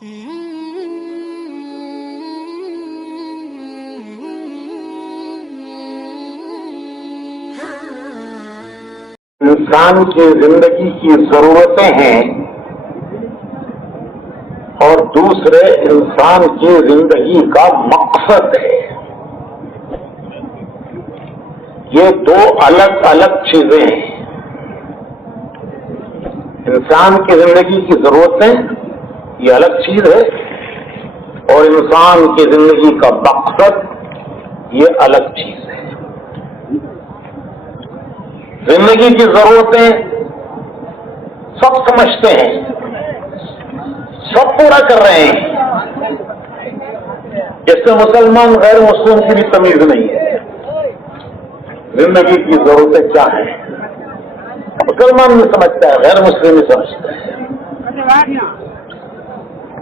انسان کی زندگی کی ضرورتیں ہیں اور دوسرے انسان کی زندگی کا مقصد ہے. یہ دو الگ الگ چیزیں ہیں. انسان کی زندگی کی ضرورتیں یہ الگ چیز ہے اور انسان کی زندگی کا مقصد یہ الگ چیز ہے. زندگی کی ضرورتیں سب سمجھتے ہیں, سب پورا کر رہے ہیں. جس سے مسلمان غیر مسلم کی بھی تمیز نہیں ہے. زندگی کی ضرورتیں کیا ہیں مسلمان بھی سمجھتا ہے, غیر مسلم بھی سمجھتا ہے.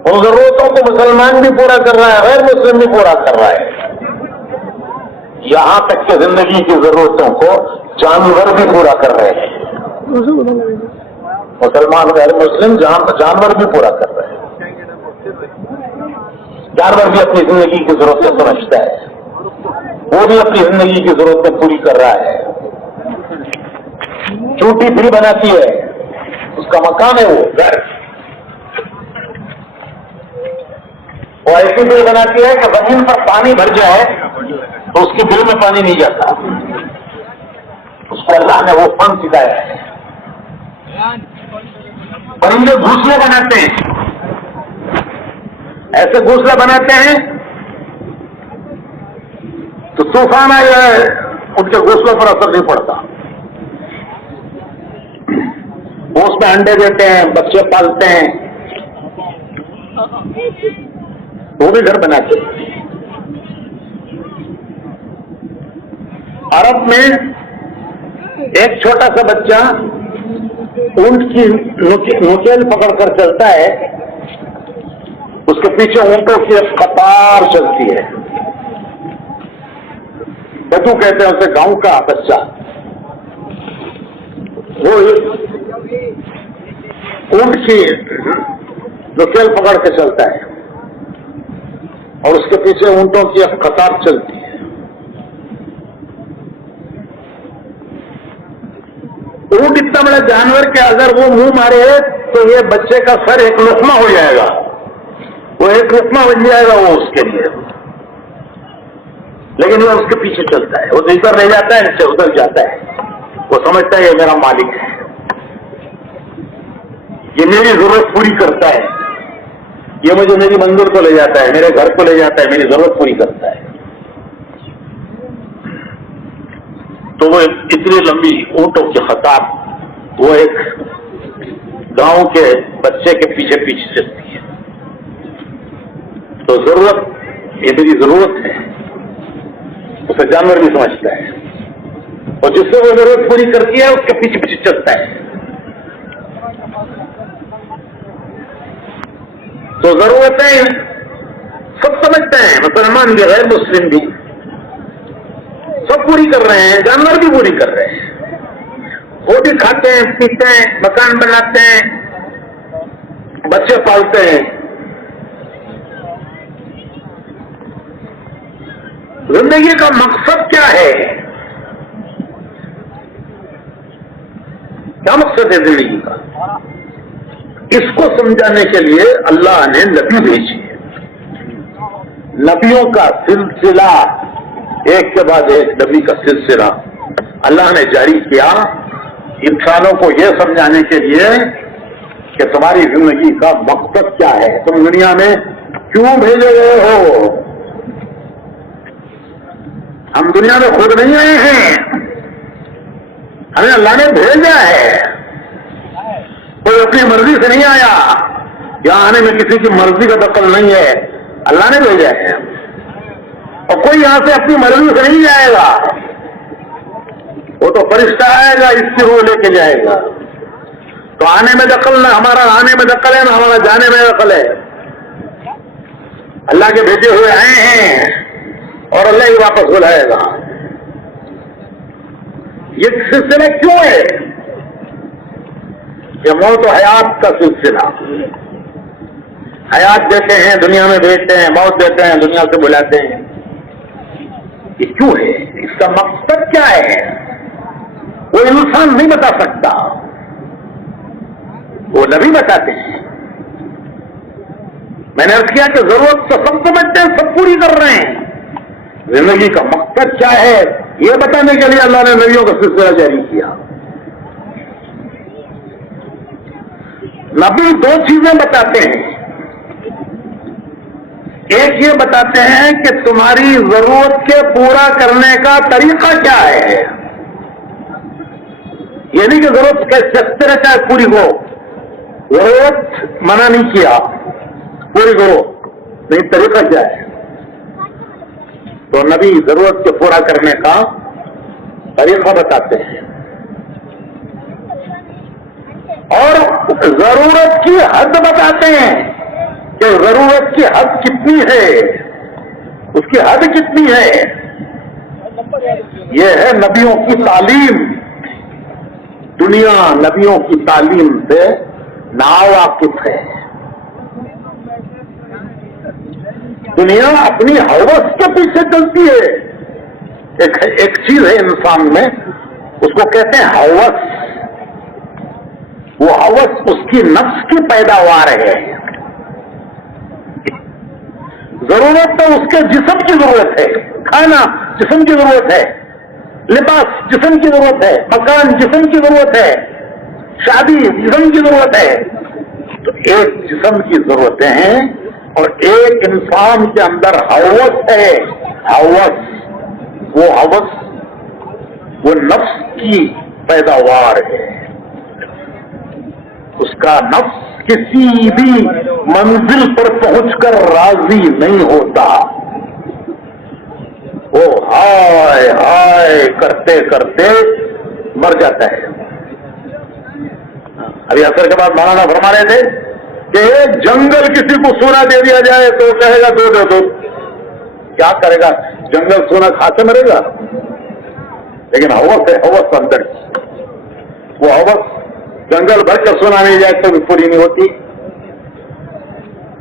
ان ضرورتوں کو مسلمان بھی پورا کر رہا ہے, غیر مسلم بھی پورا کر رہا ہے. یہاں تک کہ زندگی کی ضرورتوں کو جانور بھی پورا کر رہے ہیں. مسلمان غیر مسلم جانور بھی پورا کر رہے ہیں. جانور بھی اپنی زندگی کی ضرورتیں سمجھتا ہے, وہ بھی اپنی زندگی کی ضرورتیں پوری کر رہا ہے. چوٹی پھر بناتی ہے, اس کا مکان ہے وہ گھر. وہ ایسی پھر بناتی ہے کہ زمین پر پانی بھر جائے تو اس کی دل میں پانی نہیں جاتا. اس کو اللہ نے وہ فن سکھایا ہے. پرندے گھونسلے بناتے ہیں, ایسے گھونسلے بناتے ہیں تو طوفان آ جائے ان کے گھونسلوں پر اثر نہیں پڑتا. وہ اس میں انڈے دیتے ہیں, بچے پالتے ہیں, وہ بھی گھر بناتے ہیں. عرب میں ایک چھوٹا سا بچہ اونٹ کی نکیل پکڑ کر چلتا ہے, اس کے پیچھے اونٹوں کی ایک قطار چلتی ہے. بدو کہتے ہیں اسے, گاؤں کا بچہ. وہ اونٹ کی نکیل پکڑ کے چلتا ہے اور اس کے پیچھے اونٹوں کی ایک قطار چلتی ہے. اونٹ اتنا بڑا جانور کہ اگر وہ منہ مارے تو یہ بچے کا سر ایک لقمہ ہو جائے گا, وہ ایک لقمہ بن جائے گا وہ اس کے لیے. لیکن وہ اس کے پیچھے چلتا ہے, وہ ادھر لے جاتا ہے, نیچے ادھر جاتا ہے. وہ سمجھتا ہے یہ میرا مالک ہے, یہ میری ضرورت پوری کرتا ہے, یہ مجھے میری منزل کو لے جاتا ہے, میرے گھر کو لے جاتا ہے, میری ضرورت پوری کرتا ہے. تو وہ اتنی لمبی اونٹوں کی قطار وہ ایک گاؤں کے بچے کے پیچھے پیچھے چلتی ہے. تو ضرورت, یہ میری ضرورت ہے, اسے جانور بھی سمجھتا ہے, اور جس سے وہ ضرورت پوری کرتی ہے اس کے پیچھے پیچھے چلتا ہے. تو ضرورتیں سب سمجھتے ہیں, مسلمان بھی غیر مسلم بھی سب پوری کر رہے ہیں, جانور بھی پوری کر رہے ہیں. وہ بھی کھاتے ہیں, پیتے ہیں, مکان بناتے ہیں, بچے پالتے ہیں. زندگی کا مقصد کیا ہے؟ کیا مقصد ہے زندگی کا؟ اس کو سمجھانے کے لیے اللہ نے نبی بھیجی ہے. نبیوں کا سلسلہ ایک کے بعد ایک نبی کا سلسلہ اللہ نے جاری کیا انسانوں کو یہ سمجھانے کے لیے کہ تمہاری زندگی کا مقصد کیا ہے, تم دنیا میں کیوں بھیجے گئے ہو. ہم دنیا میں خود نہیں آئے ہیں, ہمیں اللہ نے بھیجا ہے. کوئی اپنی مرضی سے نہیں آیا, یہاں آنے میں کسی کی مرضی کا دخل نہیں ہے, اللہ نے بھیجا ہے. اور کوئی یہاں سے اپنی مرضی سے نہیں جائے گا, وہ تو فرشتہ آئے گا, اس کی روح لے کے جائے گا. تو آنے میں دخل نہ ہمارا آنے میں دخل ہے, نہ ہمارا جانے میں دخل ہے. اللہ کے بھیجے ہوئے آئے ہیں اور اللہ ہی واپس بلائے گا. یہ سلسلہ کیوں ہے؟ یہ موت و حیات کا سلسلہ. حیات دیتے ہیں دنیا میں بھیجتے ہیں، موت دیتے ہیں دنیا سے بلاتے ہیں. یہ کیوں ہے؟ اس کا مقصد کیا ہے؟ وہ انسان نہیں بتا سکتا، وہ نبی بتاتے ہیں. میں نے عرض کیا کہ ضرورت تو سب سمجھتے ہیں، سب پوری کر رہے ہیں. زندگی کا مقصد کیا ہے یہ بتانے کے لیے اللہ نے نبیوں کا سلسلہ جاری کیا. نبی دو چیزیں بتاتے ہیں. ایک یہ بتاتے ہیں کہ تمہاری ضرورت کے پورا کرنے کا طریقہ کیا ہے. یہ نہیں کہ ضرورت کیسے طرح چاہے پوری ہو، ضرورت منع نہیں کیا پوری کرو، نہیں طریقہ کیا ہے. تو نبی ضرورت کے پورا کرنے کا طریقہ بتاتے ہیں اور ضرورت کی حد بتاتے ہیں کہ ضرورت کی حد کتنی ہے، اس کی حد کتنی ہے. یہ ہے نبیوں کی تعلیم. دنیا نبیوں کی تعلیم سے ناواقف ہے. دنیا اپنی ہوس کے پیچھے چلتی ہے. ایک چیز ہے انسان میں، اس کو کہتے ہیں ہوس. وہ ہوس اس کی نفس کی پیداوار ہے. ضرورت تو اس کے جسم کی ضرورت ہے. کھانا جسم کی ضرورت ہے، لباس جسم کی ضرورت ہے، مکان جسم کی ضرورت ہے، شادی جسم کی ضرورت ہے. تو ایک جسم کی ضرورتیں ہیں اور ایک انسان کے اندر ہوس ہے. ہوس، وہ ہوس وہ نفس کی پیداوار ہے. اس کا نفس کسی بھی منزل پر پہنچ کر راضی نہیں ہوتا. وہ ہائے ہائے کرتے کرتے مر جاتا ہے. ابھی اثر کے بعد مولانا فرما رہے تھے کہ ایک جنگل کسی کو سونا دے دیا جائے تو کہے گا دو دے دو. کیا کرے گا؟ جنگل سونا کھاتے مرے گا. لیکن ہوس ہے، ہوس اندر. وہ ہوس جنگل بھر کر سونا نہیں جائے تو بھی پوری نہیں ہوتی.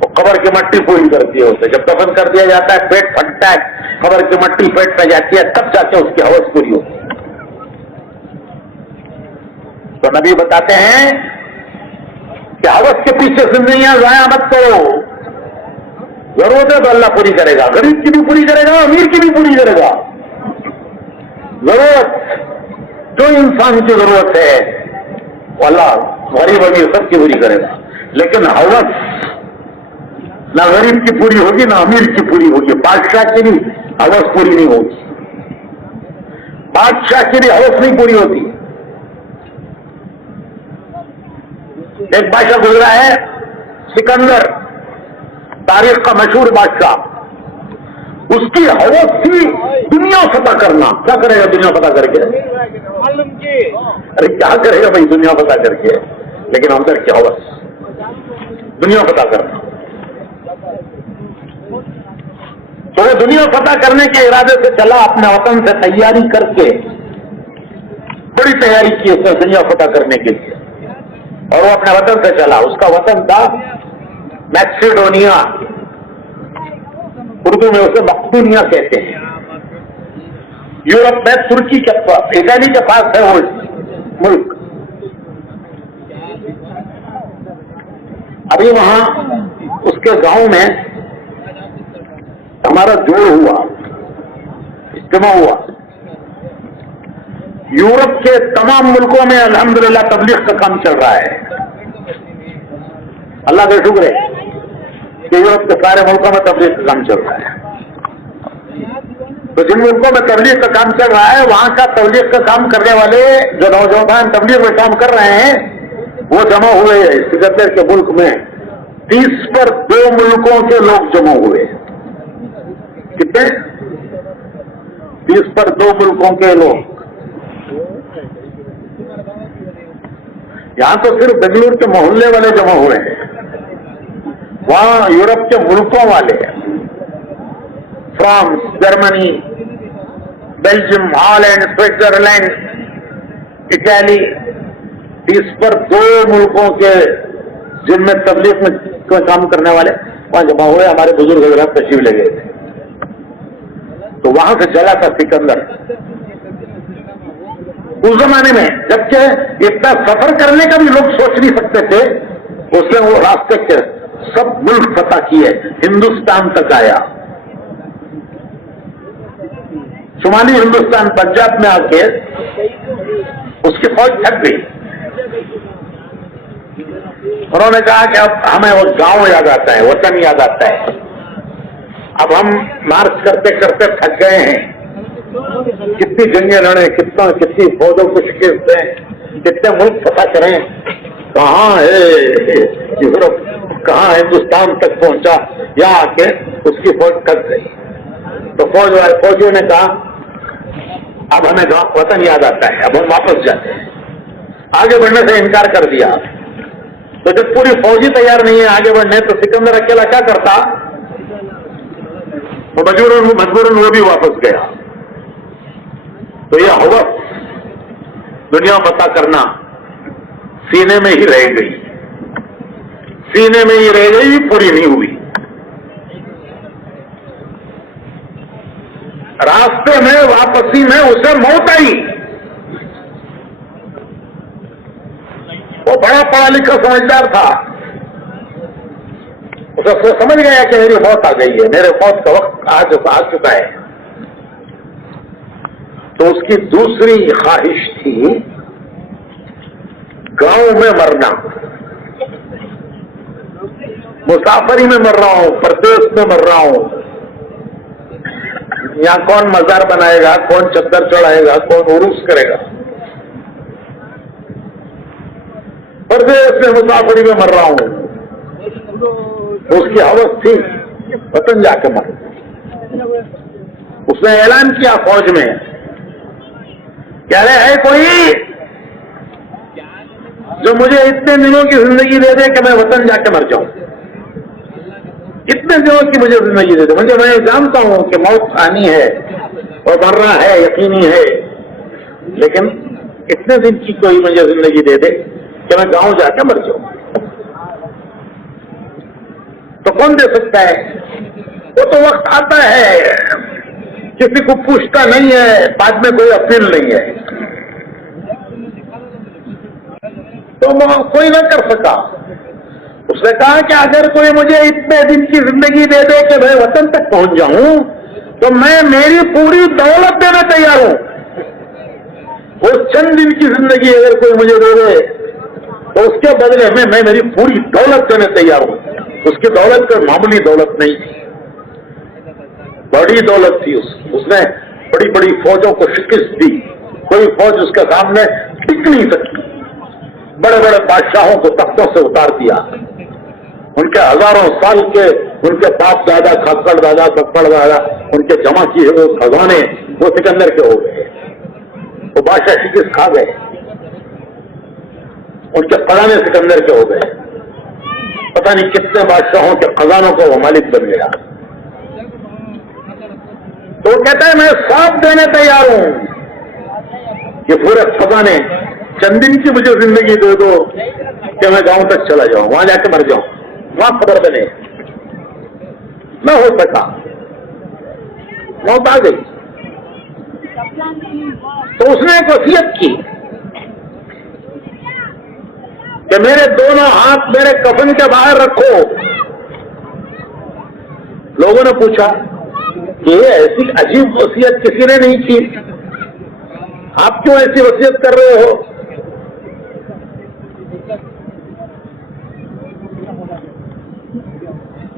وہ قبر کی مٹی پوری کرتی ہے اسے. جب دفن کر دیا جاتا ہے پیٹ پھٹتا ہے، قبر کی مٹی پیٹ میں جاتی ہے، تب جا کے اس کی ہوس پوری ہوتی ہے. تو نبی بتاتے ہیں کہ ہوس کے پیچھے زندگیاں ضائع مت کرو. ضرورت ہے تو اللہ پوری کرے گا. غریب کی بھی پوری کرے گا، امیر کی بھی پوری کرے گا. ضرورت جو انسان کی ضرورت ہے وہ اللہ غریب امیر سب کی پوری کرے گا. لیکن ہوس نہ غریب کی پوری ہوگی نہ امیر کی پوری ہوگی. بادشاہ کی بھی ہوس پوری نہیں ہوگی. بادشاہ کی بھی ہوس نہیں پوری ہوتی. ایک بادشاہ گزرا ہے سکندر، تاریخ کا مشہور بادشاہ. اس کی ہوس تھی دنیا فتح کرنا. کیا کرے گا دنیا فتح کر کے؟ ارے کیا کرے گا بھائی دنیا فتح کر کے؟ لیکن اندر کی ہوس دنیا فتح کرنا. تو وہ دنیا فتح کرنے کے ارادے سے چلا، اپنے وطن سے تیاری کر کے بڑی تیاری کی اس نے دنیا فتح کرنے کے لیے. اور وہ اپنے وطن سے چلا. اس کا وطن تھا میکسیڈونیا، اردو میں اسے مقدونیہ کہتے ہیں. یورپ میں ترکی کے پاس، اٹلی کے پاس ہے وہ ملک. ابھی وہاں اس کے گاؤں میں ہمارا جوڑ ہوا، اجتماع ہوا. یورپ کے تمام ملکوں میں الحمدللہ تبلیغ کا کام چل رہا ہے. اللہ کا شکر ہے کہ یورپ کے سارے ملکوں میں تبلیغ کا کام چل رہا ہے. تو جن ملکوں میں تبلیغ کا کام چل رہا ہے وہاں کا تبلیغ کا کام کرنے والے جو نوجوان تبلیغ میں کام کر رہے ہیں وہ جمع ہوئے سکندر کے ملک میں. 30 پر 2 ملکوں کے لوگ جمع ہوئے. کتنے؟ 30 پر 2 ملکوں کے لوگ. یہاں تو صرف بنگلور کے محلے والے جمع ہوئے ہیں، وہاں یورپ کے ملکوں والے، France, Germany, Belgium, Holland, Switzerland, Italy, 30 پر 2 ملکوں کے جن میں تبلیغ میں کے کام کرنے والے وہاں جمع ہوئے, ہمارے بزرگ حضرات تشریف لے گئے تھے. تو وہاں سے چلا تھا سکندر اس زمانے میں, جبکہ اتنا سفر کرنے کا بھی لوگ سوچ نہیں سکتے تھے. اس نے وہ راستے کے سب ملک فتح کیے, ہندوستان تک آیا. شمالی ہندوستان پنجاب میں آ کے اس کی فوج تھک گئی. انہوں نے کہا کہ اب ہمیں وہ گاؤں یاد آتا ہے, وطن یاد آتا ہے. اب ہم مارچ کرتے کرتے تھک گئے ہیں, کتنی جنگیں لڑیں, کتنی فوجوں کو شکست دیں, کتنے ملک فتح کریں, کہاں ہے یورپ, کہاں ہندوستان تک پہنچا. یہاں آ کے اس کی فوج تھک گئی. تو فوجیوں نے کہا اب ہمیں وطن یاد آتا ہے, اب ہم واپس جاتے ہیں. آگے بڑھنے سے انکار کر دیا. تو جب پوری فوجی تیار نہیں ہے آگے بڑھنے, تو سکندر اکیلا کیا کرتا, تو مجبوراً وہ بھی واپس گیا. تو یہ ہوس دنیا فتح کرنا سینے میں ہی رہ گئی, سینے میں ہی رہ گئی, پوری نہیں ہوئی. راستے میں واپسی میں اسے موت آئی. وہ بڑا پڑھا لکھا سمجھدار تھا, اسے سمجھ گیا کہ میری موت آ گئی ہے, میرے موت کا وقت آ چکا ہے. تو اس کی دوسری خواہش تھی گاؤں میں مرنا. مسافری میں مر رہا ہوں, پردیس میں مر رہا ہوں, یہاں کون مزار بنائے گا, کون چادر چڑھائے گا, کون عروس کرے گا. پردیس میں مسافری میں مر رہا ہوں. اس کی حوث تھی وطن جا کے مر. اس نے اعلان کیا فوج میں, کہہ رہے ہے کوئی جو مجھے اتنے دنوں کی زندگی دے دے کہ میں وطن جا کے مر جاؤں. اتنے دنوں کی مجھے زندگی دے دے. میں جانتا ہوں کہ موت آنی ہے اور مرنا ہے, یقینی ہے, لیکن اتنے دن کی کوئی مجھے زندگی دے دے کہ میں گاؤں جا کے مر جاؤں. تو کون دے سکتا ہے؟ وہ تو وقت آتا ہے, کسی کو پوچھتا نہیں ہے, بعد میں کوئی اپیل نہیں ہے. تو کوئی نہ کر سکا. اس نے کہا کہ اگر کوئی مجھے اتنے دن کی زندگی دے دے کہ میں وطن تک پہنچ جاؤں تو میں میری پوری دولت دینا تیار ہوں. وہ چند دن کی زندگی اگر کوئی مجھے دے دے تو اس کے بدلے میں میری پوری دولت دینے تیار ہوں. اس کی دولت کوئی معمولی دولت نہیں تھی, بڑی دولت تھی. اس نے بڑی بڑی فوجوں کو شکست دی, کوئی فوج اس کے سامنے ٹک نہیں سکی. بڑے بڑے بادشاہوں کو تختوں سے اتار دیا. ان کے ہزاروں سال کے, ان کے باپ دادا, کھپڑ دادا, کھپڑ دادا, ان کے جمع کیے ہوئے خزانے وہ سکندر کے ہو گئے. وہ بادشاہ شکست کھا گئے, ان کے خزانے سکندر کے ہو گئے. پتہ نہیں کتنے بادشاہوں کے خزانوں کو وہ مالک بن گیا. تو وہ کہتا ہے میں ساتھ دینے تیار ہوں. یہ پورے خزانے, چند دن کی مجھے زندگی دے دو کہ میں گاؤں تک چلا جاؤں, وہاں جا کے مر جاؤں, وہاں خبر بنے. نہ ہو سکا, موت آ گئی. تو اس نے ایک وصیت کی کہ میرے دونوں ہاتھ میرے کفن کے باہر رکھو. لوگوں نے پوچھا کہ یہ ایسی عجیب وصیت کسی نے نہیں کی, آپ کیوں ایسی وصیت کر رہے ہو؟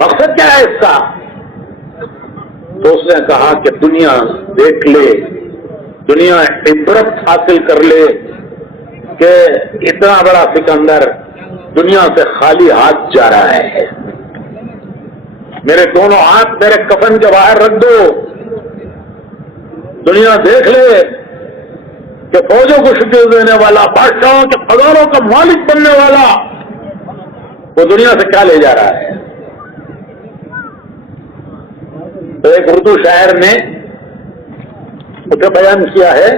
مقصد کیا ہے اس کا؟ تو اس نے کہا کہ دنیا دیکھ لے, دنیا عبرت حاصل کر لے کہ اتنا بڑا سکندر دنیا سے خالی ہاتھ جا رہا ہے. میرے دونوں ہاتھ میرے کفن کے باہر رکھ دو, دنیا دیکھ لے کہ فوجوں کو شکست دینے والا, بادشاہوں کے خزانوں کا مالک بننے والا وہ دنیا سے کیا لے جا رہا ہے. تو ایک اردو شاعر نے اسے بیان کیا ہے,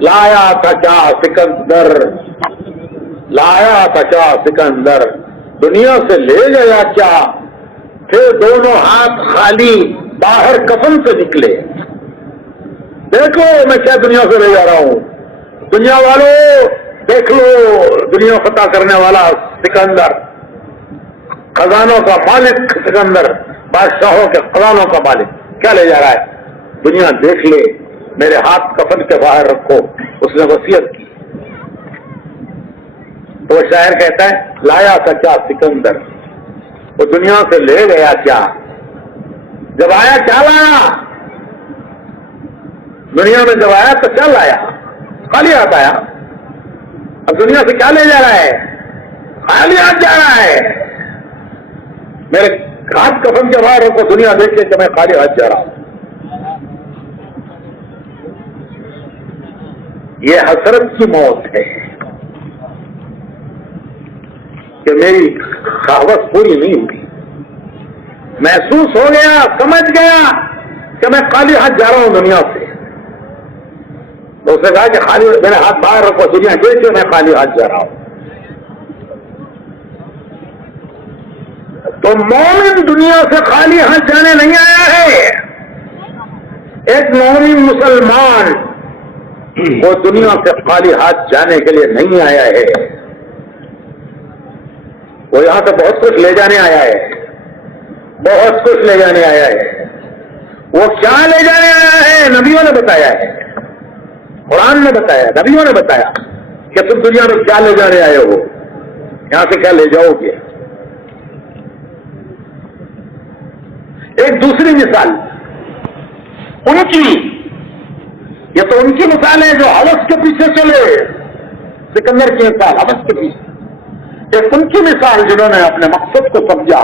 لایا تھا کیا سکندر, لایا تھا کیا سکندر, دنیا سے لے گیا کیا؟ پھر دونوں ہاتھ خالی باہر کفن سے نکلے. دیکھو میں کیا دنیا سے لے جا رہا ہوں. دنیا والوں دیکھ لو، دنیا فتح کرنے والا سکندر، خزانوں کا مالک سکندر، بادشاہوں کے خزانوں کا مالک کیا لے جا رہا ہے. دنیا دیکھ لے، میرے ہاتھ کفن کے باہر رکھو. اس نے وصیت کی. تو وہ شاعر کہتا ہے لایا تھا کیا سکندر، وہ دنیا سے لے گیا کیا. جب آیا کیا لایا؟ دنیا میں جب آیا تو کیا لایا؟ خالی ہاتھ آیا. اب دنیا سے کیا لے جا رہا ہے؟ خالی ہاتھ جا رہا ہے. میرے ہاتھ کفن کے باہر رکھو، دنیا دیکھ کے کہ میں خالی ہاتھ جا رہا ہوں. یہ حسرت کی موت ہے کہ میری خواہش پوری نہیں ہوئی. محسوس ہو گیا، سمجھ گیا کہ میں خالی ہاتھ جا رہا ہوں دنیا سے. تو اس نے کہا کہ خالی میرے ہاتھ باہر رکھو، دنیا دیکھ کے میں خالی ہاتھ جا رہا ہوں. تو مومن دنیا سے خالی ہاتھ جانے نہیں آیا ہے. ایک مومن مسلمان وہ دنیا سے خالی ہاتھ جانے کے لیے نہیں آیا ہے. وہ یہاں سے بہت کچھ لے جانے آیا ہے، بہت کچھ لے جانے آیا ہے. وہ کیا لے جانے آیا ہے؟ نبیوں نے بتایا ہے، قرآن نے بتایا، نبیوں نے بتایا کہ تم دنیا میں کیا لے جانے آئے ہو، یہاں سے کیا لے جاؤ گے. ایک دوسری مثال ان کی، یہ تو ان کی مثال ہے جو حوث کے پیچھے چلے. سکندر کی مثال حوث کے پیچھے. ایک ان کی مثال جنہوں نے اپنے مقصد کو سمجھا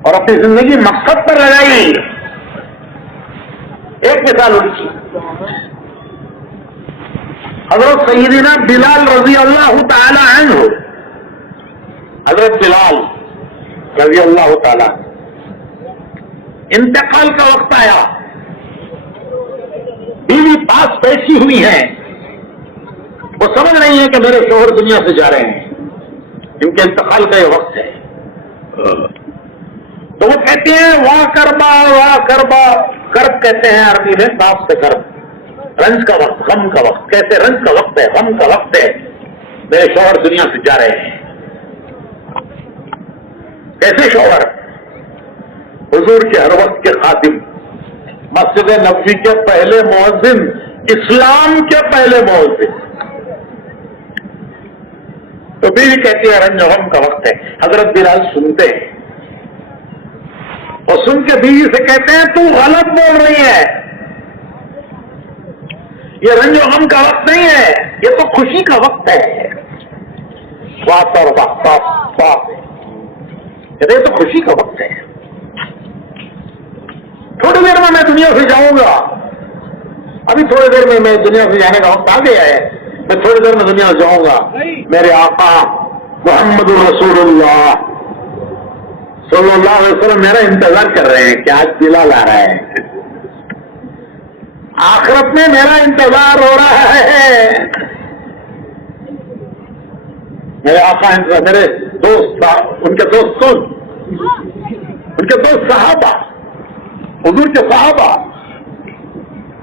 اور اپنی زندگی مقصد پر لگائی. ایک مثال ان کی حضرت سیدنا بلال رضی اللہ تعالی عنہ. حضرت بلال رضی اللہ تعالی انتقال کا وقت آیا، بیوی پاس بیٹھی ہوئی ہے، وہ سمجھ رہی ہیں کہ میرے شوہر دنیا سے جا رہے ہیں، ان کے انتقال کا یہ وقت ہے. تو وہ کہتے ہیں واہ کربا واہ کربا. کرب کہتے ہیں عربی میں باپ سے کرب، رنج کا وقت، غم کا وقت. کہتے رنج کا وقت ہے، غم کا وقت ہے، میرے شوہر دنیا سے جا رہے ہیں. کیسے شوہر؟ حضور کے ہر وقت کے خادم، مسجد نبوی کے پہلے مؤذن، اسلام کے پہلے مؤذن. تو بیوی کہتی ہے رنج و غم کا وقت ہے. حضرت بلال سنتے ہیں اور سن کے بیوی سے کہتے ہیں تو غلط بول رہی ہے، یہ رنج و غم کا وقت نہیں ہے، یہ تو خوشی کا وقت ہے. واہ اور واہ، یہ تو خوشی کا وقت ہے. تھوڑی دیر میں دنیا سے جاؤں گا، ابھی تھوڑی دیر میں دنیا سے جانے کا وقت آ گیا ہے، میں تھوڑی دیر میں دنیا سے جاؤں گا. میرے آقا محمد رسول اللہ صلی اللہ علیہ وسلم میرا انتظار کر رہے ہیں کہ آج بلال آ رہا ہے، آخرت میں میرا انتظار ہو رہا ہے. میرے آقا میرے دوست، ان کے دوست، ان کے دوست صحابہ، حضور کے صحابہ،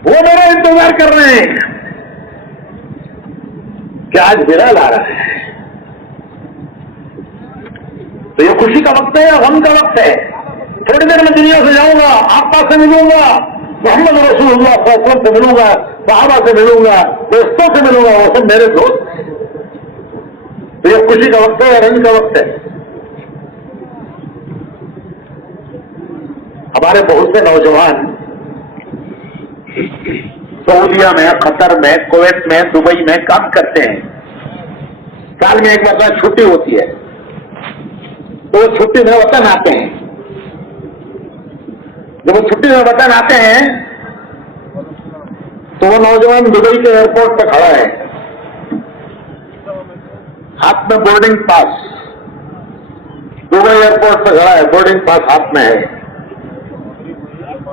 وہ میرا انتظار کر رہے ہیں کہ آج بلال آ رہا ہے. تو یہ خوشی کا وقت ہے یا غم کا وقت ہے؟ تھوڑی دیر میں دنیا سے جاؤں گا، آقا سے ملوں گا، محمد رسول اللہ صلی اللہ علیہ وسلم سے ملوں گا، صحابہ سے ملوں گا، دوستوں سے ملوں گا، وہ سب میرے دوست. تو یہ خوشی کا وقت ہے یا رنج کا وقت ہے؟ ہمارے بہت سے نوجوان سعودیہ میں، قطر میں، کویت میں، دبئی میں کام کرتے ہیں. سال میں ایک مرتبہ چھٹی ہوتی ہے تو وہ چھٹی میں وطن آتے ہیں. جب وہ چھٹی میں وطن آتے ہیں تو وہ نوجوان دبئی کے ایئرپورٹ پہ کھڑا ہے، ہاتھ میں بورڈنگ پاس. دبئی ایئرپورٹ پہ کھڑا ہے، بورڈنگ پاس ہاتھ میں ہے.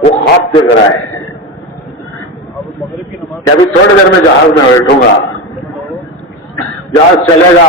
وہ خواب دیکھ رہا ہے کہ ابھی تھوڑی دیر میں جہاز میں بیٹھوں گا، جہاز چلے گا،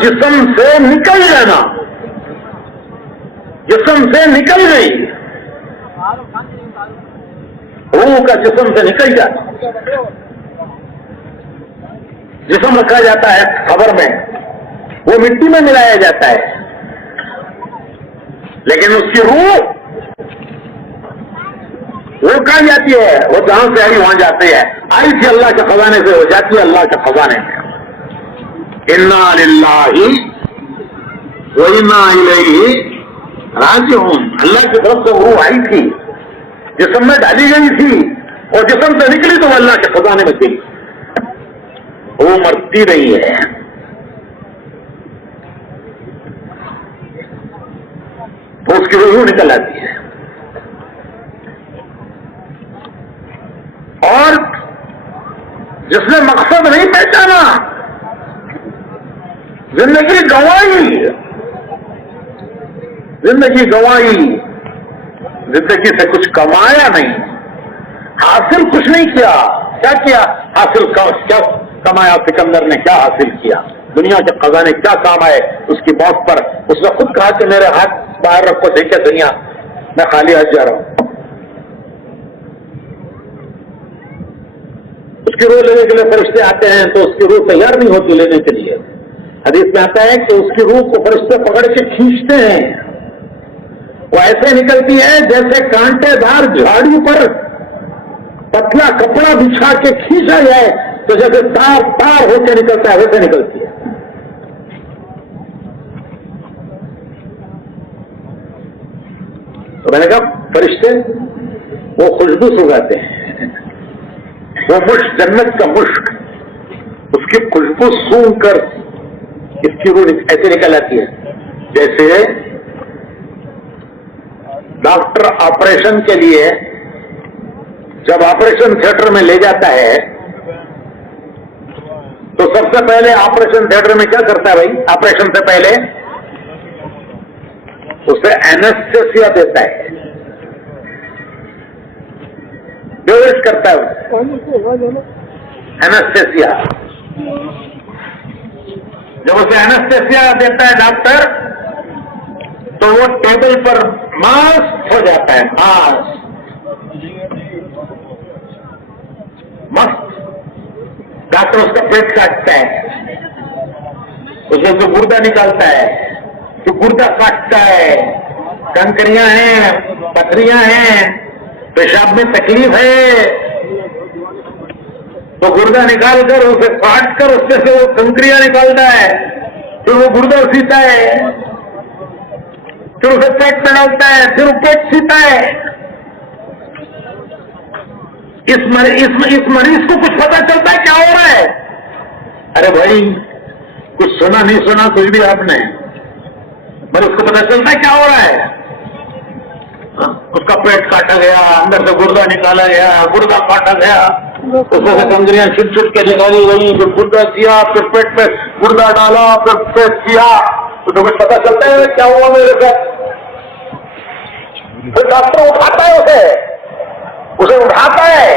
جسم سے نکل جانا، جسم سے نکل گئی، روح کا جسم سے نکل جانا۔ جسم رکھا جاتا ہے قبر میں، وہ مٹی میں ملایا جاتا ہے، لیکن اس کی روح وہ کہاں جاتی ہے؟ وہ جہاں سے آئی وہاں جاتی ہے، آئی تھی اللہ کے خزانے سے، ہو جاتی ہے اللہ کے خزانے میں۔ انا للہ و انا الیہ راجعون، اللہ کی طرف سے روح آئی تھی، جسم میں ڈالی گئی تھی، اور جسم سے نکلی تو وہ اللہ کے خزانے میں تھی، وہ مرتی نہیں ہے۔ تو اس کی روح نکل آتی ہے، اور جس نے مقصد نہیں پہچانا، زندگی گنوائی، زندگی گنوائی، زندگی سے کچھ کمایا نہیں، حاصل کچھ نہیں کیا، کیا کیا حاصل؟ کیا کمایا سکندر نے؟ کیا حاصل کیا؟ دنیا کے خزانے کیا کام آئے اس کی موت پر؟ اس نے خود کہا کہ میرے ہاتھ باہر رکھو، دیکھے دنیا میں خالی ہاتھ جا رہا ہوں۔ اس کی روح لینے کے لیے فرشتے آتے ہیں تو اس کی روح تیار نہیں ہوتی لینے کے لیے۔ حدیث میں آتا ہے کہ اس کی روح کو فرشتے پکڑ کے کھینچتے ہیں، وہ ایسے نکلتی ہے جیسے کانٹے دار جھاڑو پر پتلا کپڑا بچھا کے کھینچا جائے تو جیسے تار تار ہو کے نکلتا ہے ویسے نکلتی ہے۔ تو میں نے کہا فرشتے وہ خوشبو سگاتے ہیں، وہ مشک، جنت کا مشک، اس کی خوشبو سونگ کر اس کی روح ایسے نکل آتی ہے جیسے ڈاکٹر آپریشن کے لیے جب آپریشن تھیٹر میں لے جاتا ہے تو سب سے پہلے آپریشن تھیٹر میں کیا کرتا ہے بھائی؟ آپریشن سے پہلے اسے اینستھیسیا دیتا ہے، بیہوش کرتا ہے اینستھیسیا۔ جب اسے اینستھیسیا دیتا ہے ڈاکٹر تو وہ ٹیبل پر ماس ہو جاتا ہے، ماس مست۔ ڈاکٹر اس کا پیٹ کاٹتا ہے، اس میں سے گردہ نکالتا ہے، تو گردہ کاٹتا ہے، کنکریاں ہیں، پتھریاں ہیں، پیشاب میں تکلیف ہے، تو گردہ نکال کر اسے کاٹ کر اس میں سے وہ کنکریاں نکالتا ہے، پھر وہ گردہ سیتا ہے، پھر اسے پیٹ میں ڈالتا ہے، پھر وہ پیٹ سیتا ہے۔ اس مریض کو کچھ پتا چلتا ہے کیا ہو رہا ہے؟ ارے بھائی کچھ سنا نہیں سنا کچھ بھی آپ نے، پر اس کو پتا چلتا ہے کیا ہو رہا ہے؟ اس کا پیٹ کاٹا گیا، اندر سے گردہ نکالا گیا، گردہ کاٹا گیا، اس میں سے کنکریاں چھٹ چھٹ کے نکالی گئی، پھر گردہ کیا، پھر پیٹ میں گردہ ڈالا، پھر پیٹ کیا، تو کچھ پتا چلتا ہے کیا ہوا میرے ساتھ؟ پھر ڈاکٹر اٹھاتا ہے اسے اٹھاتا ہے،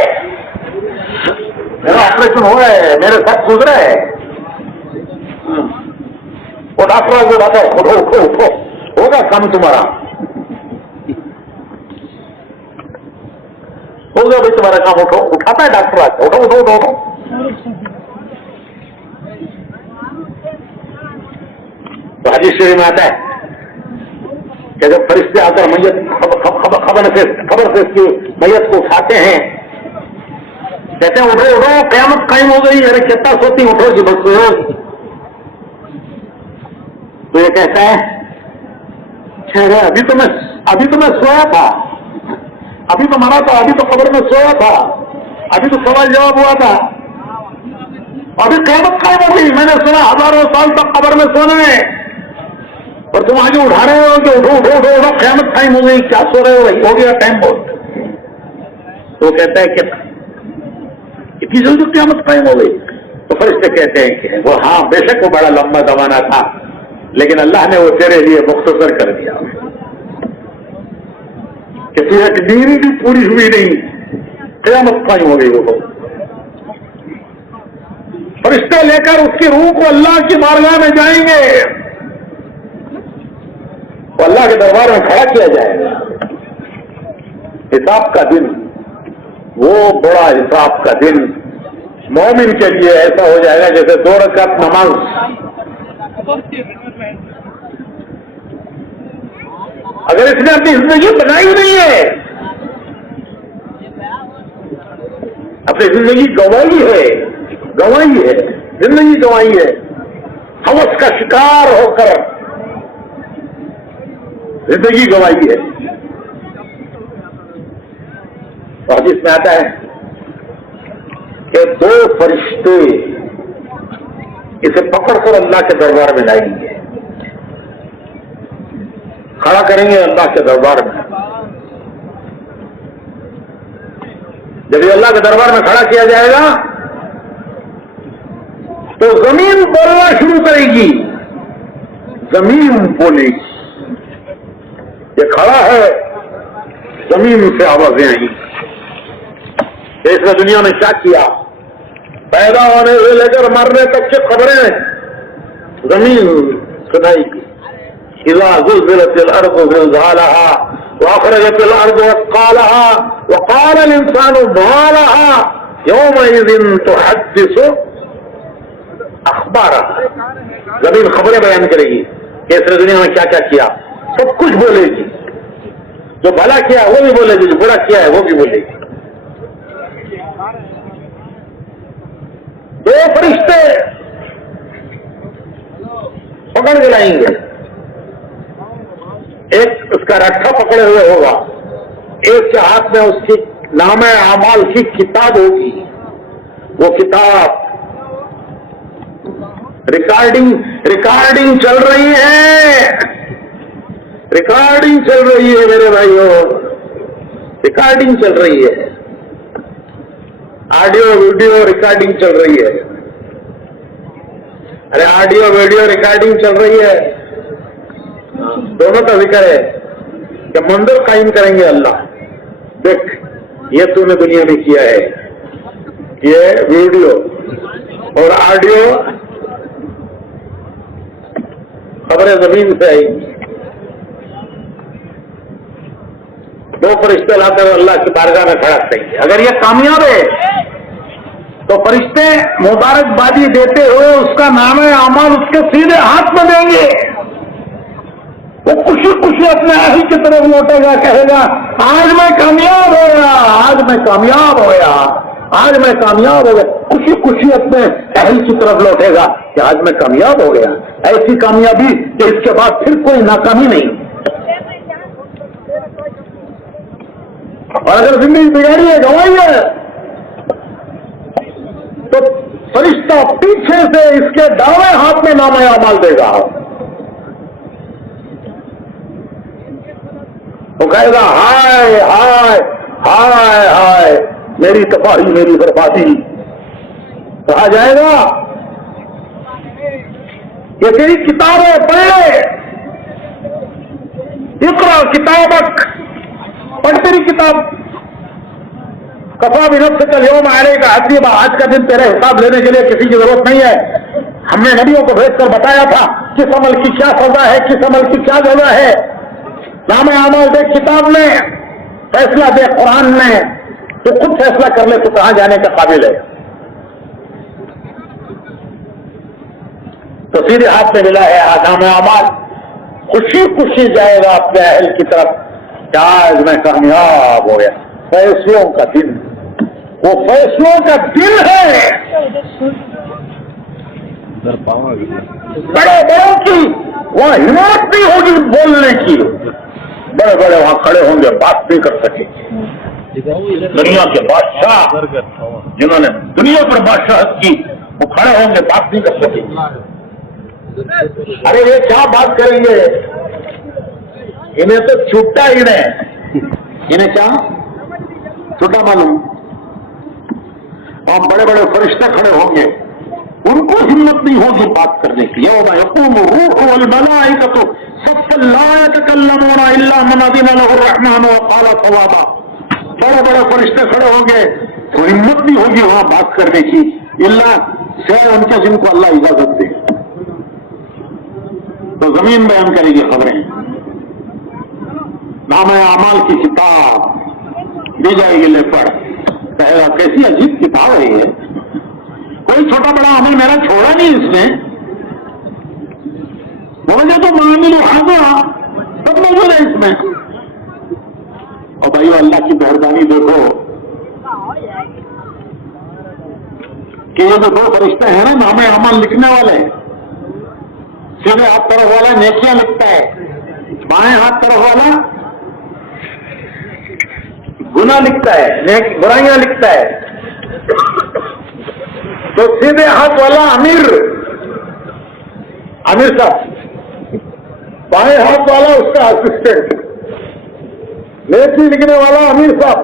میرا آپریشن ہوا ہے، میرے ساتھ گزرا ہے، وہ ڈاکٹر کو اٹھاتا ہے، اٹھو اٹھو اٹھو، ہوگا کام تمہارا، ہوگا بھائی تمہارا کام، اٹھو۔ اٹھاتا ہے ڈاکٹر آ کے، اٹھو اٹھو اٹھو اٹھو۔ تو حدیث شریف میں آتا ہے کہ جب فرشتے آ کر میت خبر سے اس کی میت کو اٹھاتے ہیں، کہتے ہیں اٹھو اٹھو قیامت قائم ہو گئی، ارے کتنا سوتی اٹھو جی بس۔ تو یہ کہتا ہے ابھی تو میں سویا تھا، ابھی تو مرا تھا، ابھی تو قبر میں سویا تھا، ابھی تو سوال جواب ہوا تھا، ابھی قیامت قائم ہو گئی، میں نے سنا ہزاروں سال تک قبر میں سونا ہے، اور تم آج اٹھا رہے ہو کہ اٹھو اٹھو اٹھو اٹھو قیامت قائم ہو گئی، کیا سو رہے ہو بھائی، ہو گیا ٹائم بہت۔ تو وہ کہتا ہے کہ اتنی جلدی قیامت قائم ہو گئی؟ تو فرشتے کہتے ہیں کہ وہ ہاں بے شک وہ بڑا لمبا زمانہ تھا، لیکن اللہ نے وہ تیرے لیے مختصر کر دیا کہ تجھے ڈیری بھی پوری ہوئی نہیں، قیامت قائم ہو گئی وہ۔ فرشتے لے کر اس کی روح کو اللہ کی بارگاہ میں جائیں گے، تو اللہ کے دربار میں کھڑا کیا جائے گا۔ حساب کا دن، وہ بڑا حساب کا دن مومن کے لیے ایسا ہو جائے گا جیسے 2 رکعت نماز۔ اگر اس نے اپنی زندگی بنائی نہیں ہے، اپنی زندگی گنوائی ہے، زندگی گنوائی ہے، ہوس کا شکار ہو کر زندگی گنوائی ہے، تو حدیث میں آتا ہے کہ 2 فرشتے اسے پکڑ کر اللہ کے دربار میں لائیں گے، کھڑا کریں گے اللہ کے دربار میں۔ جب یہ اللہ کے دربار میں کھڑا کیا جائے گا تو زمین بولنا شروع کرے گی، زمین بولے گی، یہ کھڑا ہے، زمین سے آوازیں آئیں گی، اس نے دنیا میں کیا کیا، پیدا ہونے سے لے کر مرنے تک کی خبریں زمین سنائے گی۔ اذا زلزلت الارض زلزالها واخرجت الارض اثقالها وقال الانسان ما لها يومئذ تحدث اخبارها، زمین خبریں بیان کرے گی کہ اس نے دنیا میں کیا کیا کیا، سب کچھ بولے گی، جو بھلا کیا وہ بھی بولے گی، جو برا کیا ہے وہ بھی بولے گی۔ 2 فرشتے پکڑ کے لائیں گے، ایک اس کا رٹھا پکڑے ہوئے ہوگا، ایک کے ہاتھ میں اس کی نامہ اعمال کی کتاب ہوگی، وہ کتاب ریکارڈنگ چل رہی ہے، ریکارڈنگ چل رہی ہے میرے بھائیوں، ریکارڈنگ چل رہی ہے، آڈیو ویڈیو ریکارڈنگ چل رہی ہے، ارے آڈیو ویڈیو ریکارڈنگ چل رہی ہے، دونوں کا ذکر ہے کہ منظر قائم کریں گے اللہ، دیکھ یہ تو نے دنیا میں کیا ہے، یہ ویڈیو اور آڈیو خبریں زمین سے آئی، 2 فرشتے لاتے ہوئے اللہ کی بارگاہ میں کھڑا کریں گے۔ اگر یہ کامیاب ہے تو فرشتے مبارکبادی دیتے ہوئے اس کا نام اعمال اس کے سیدھے ہاتھ میں دیں گے، وہ خوشی خوشی اپنے اہل کی طرف لوٹے گا، کہے گا آج میں کامیاب ہو گیا، آج میں کامیاب ہو گیا، آج میں کامیاب ہو گیا، خوشی خوشی اپنے اہل کی طرف لوٹے گا کہ آج میں کامیاب ہو گیا، ایسی کامیابی کہ اس کے بعد پھر کوئی ناکامی نہیں۔ اور اگر زندگی بگاڑی ہے، گنوائی ہے، تو فرشتہ پیچھے سے اس کے دائیں ہاتھ میں نامہ اعمال دے گا، وہ کہے گا ہائے ہائے ہائے ہائے میری تباہی، میری بربادی، کہا جائے گا یہ تیری کتابیں پڑھ، اقرا کتابک، پڑھ تیری کتاب، کفا بنفسک اليوم علیک حسیبا، آج کا دن تیرے حساب لینے کے لیے کسی کی ضرورت نہیں ہے، ہم نے نبیوں کو بھیج کر بتایا تھا کس عمل کی کیا سزا ہے، کس عمل کی کیا جزا ہے، نام اعمال دے کتاب میں، فیصلہ دے قرآن میں، تو خود فیصلہ کر لے تو کہاں جانے کا قابل ہے۔ تو سیدھے ہاتھ میں ملا ہے نام اعمال، خوشی خوشی جائے گا اپنے اہل کی طرف کہ آج میں کامیاب ہو گیا۔ فیصلوں کا دن، وہ فیصلوں کا دن ہے، بڑے بڑوں کی وہاں ہمت نہیں ہوگی بولنے کی، بڑے بڑے وہاں کھڑے ہوں گے، بات نہیں کر سکے، دنیا کے بادشاہ جنہوں نے دنیا پر بادشاہت کی وہ کھڑے ہوں گے، بات نہیں کر سکے۔ ارے یہ کیا بات کریں گے، انہیں تو چھٹا، انہیں کیا چھٹا معلوم، اور بڑے بڑے فرشتے کھڑے ہوں گے، ان کو ہمت نہیں ہوگی بات کرنے کی۔ یوم یقوم الروح والملائکۃ صفا لا یتکلمون الا من اذن له الرحمن وقال صوابا، بڑے بڑے فرشتے کھڑے ہوں گے تو ہمت نہیں ہوگی وہاں بات کرنے کی، اللہ سے ان کے جن کو اللہ اجازت دے تو زمین بیان کرے گی خبریں. نام اعمال کی کتاب دی جائے گی لے پڑھ. کہے گا کیسی عجیب کتاب ہے یہ, کوئی چھوٹا بڑا عمل میرا چھوڑا نہیں اس نے, مجھے تو معامل حاضر سب موجود ہے اس میں. اور بھائیو اللہ کی مہربانی دیکھو کہ یہ جو دو فرشتے ہیں نا نام اعمال لکھنے والے, سیدھے ہاتھ طرف والا نیکیاں لکھتا ہے, بائیں ہاتھ طرف والا گناہ لکھتا ہے, برائیاں لکھتا ہے. تو سیدھے ہاتھ والا امیر صاحب, بائیں ہاتھ والا اس کا اسسٹنٹ, نیکی لکھنے والا امیر صاحب,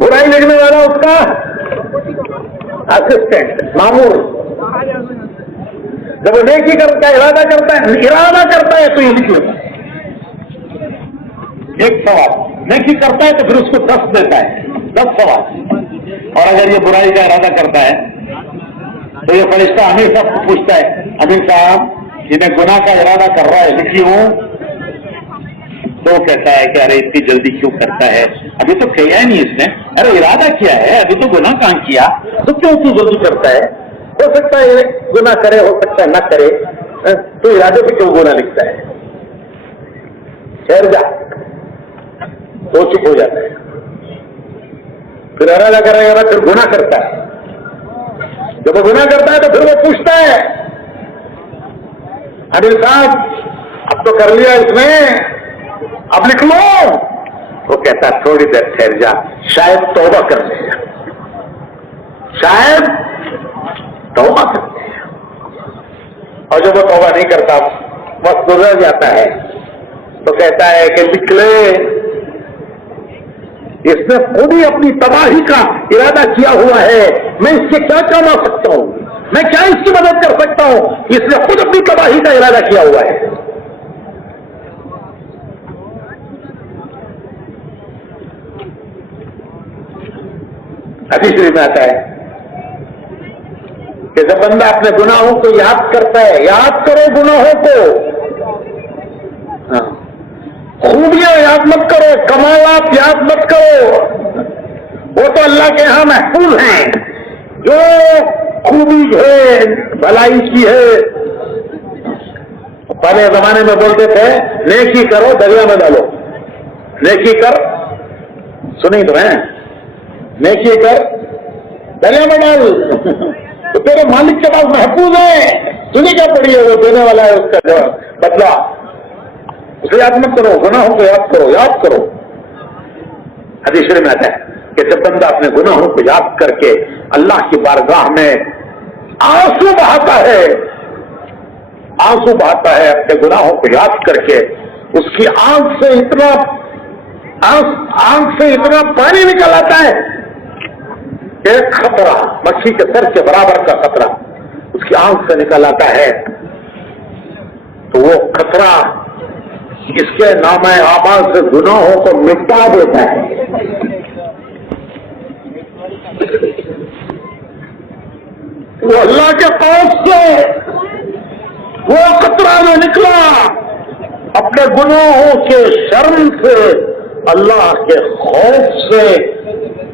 برائی لکھنے والا اس کا اسسٹنٹ مامور. جب وہ نیکی کرتا ہے ارادہ کرتا ہے تو یہ لکھ لیتا ہے. ایک سوال نیکی کرتا ہے تو پھر اس کو 10 دیتا ہے, 10 سوال. اور اگر یہ برائی کا ارادہ کرتا ہے تو یہ فرشتہ امیر صاحب کو پوچھتا ہے, امیر صاحب جنہیں گناہ کا ارادہ کر رہا ہے لکھی ہوں. تو کہتا ہے کہ ارے اتنی جلدی کیوں کرتا ہے, ابھی تو کیا ہی نہیں اس نے, ارے ارادہ کیا ہے, ابھی تو گناہ کام کیا, تو کیوں جلدی کرتا ہے. ہو سکتا ہے گناہ کرے, ہو سکتا ہے نہ کرے, تو ارادے پہ کیوں گناہ لکھتا ہے. ٹھہر جا, تو چپ ہو جاتا ہے. پھر ارادہ کرے گا, پھر گناہ کرتا ہے. جب وہ گناہ کرتا ہے تو پھر وہ پوچھتا ہے انل صاحب اب تو کر لیا اس نے, اب لکھ لو. وہ کہتا ہے تھوڑی دیر ٹھہر جا, شاید توبہ کر لے, شاید توبہ کر لے. اور جب وہ توبہ نہیں کرتا, وقت گزر جاتا ہے, تو کہتا ہے کہ لکھ لے, اس نے خود ہی اپنی تباہی کا ارادہ کیا ہوا ہے, میں اس سے کیا کما سکتا ہوں, میں کیا اس کی مدد کر سکتا ہوں, اس نے خود اپنی تباہی کا ارادہ کیا ہوا ہے. حدیث شریف میں آتا ہے کہ جب بندہ اپنے گناہوں کو یاد کرتا ہے, یاد کرو گناہوں کو, خوبیاں یاد مت کرو, کمالات یاد مت کرو, وہ تو اللہ کے ہاں محفوظ ہیں. جو خوبی ہے بھلائی کی ہے, پہلے زمانے میں بولتے تھے نیکی کرو دریا میں ڈالو, نیکی کر, سنیں تو ہیں, نیکی کر دریا میں ڈال, تو تیرے مالک کے پاس محفوظ ہے. تجھے کیا پڑی ہے, وہ دینے والا ہے, اس کا جو بدلا, اسے یاد مت کرو, گناہوں کو یاد کرو, یاد کرو. حدیث میں آتا ہے کہ جب بندہ اپنے گناہوں کو یاد کر کے اللہ کی بارگاہ میں آنسو بہاتا ہے, آنسو بہاتا ہے اپنے گناہوں کو یاد کر کے, اس کی آنکھ سے اتنا پانی نکل آتا ہے, ایک خطرہ مچھلی کے سر کے برابر کا خطرہ اس کی آنکھ سے نکل آتا ہے. تو وہ خطرہ اس کے نامہ اعمال سے گناہوں کو مٹا دیتا ہے. وہ اللہ کے خوف سے وہ خطرہ جو نکلا, اپنے گناہوں کے شرم سے, اللہ کے خوف سے,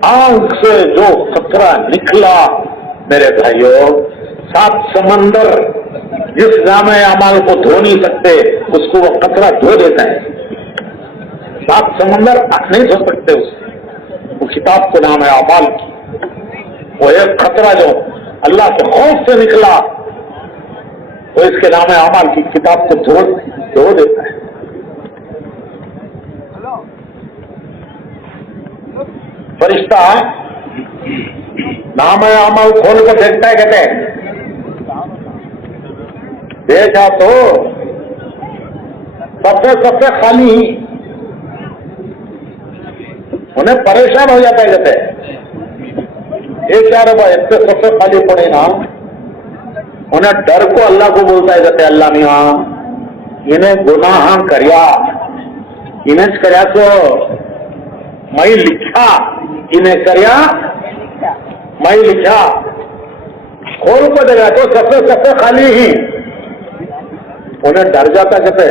آنکھ سے جو خطرہ نکلا, میرے بھائیوں 7 سمندر جس نامہ اعمال کو دھو نہیں سکتے اس کو وہ خطرہ دھو دیتا ہے. 7 سمندر نہیں دھو سکتے اس کتاب کو نامہ اعمال کی. وہ ایک خطرہ جو اللہ کے خوف سے نکلا وہ اس کے نامہ اعمال کی کتاب کو دھو دیتا ہے. فرشتہ نامہ اعمال کھول کر دیکھتا ہے, کہتے ہیں دیکھا تو سب سے خالی ہی, انہیں پریشان ہو جاتا ہے, کہتے ہیں یہ کیا رہا سب سے خالی پڑے نا, انہیں ڈر کو اللہ کو بولتا ہے, کہتے اللہ میاں انہیں گناہ کریا, انہیں کریا تو میں لکھا, انہیں کریا میں لکھا, کھول کو دے گا تو سفے خالی ہی انہیں ڈر جاتا کہتے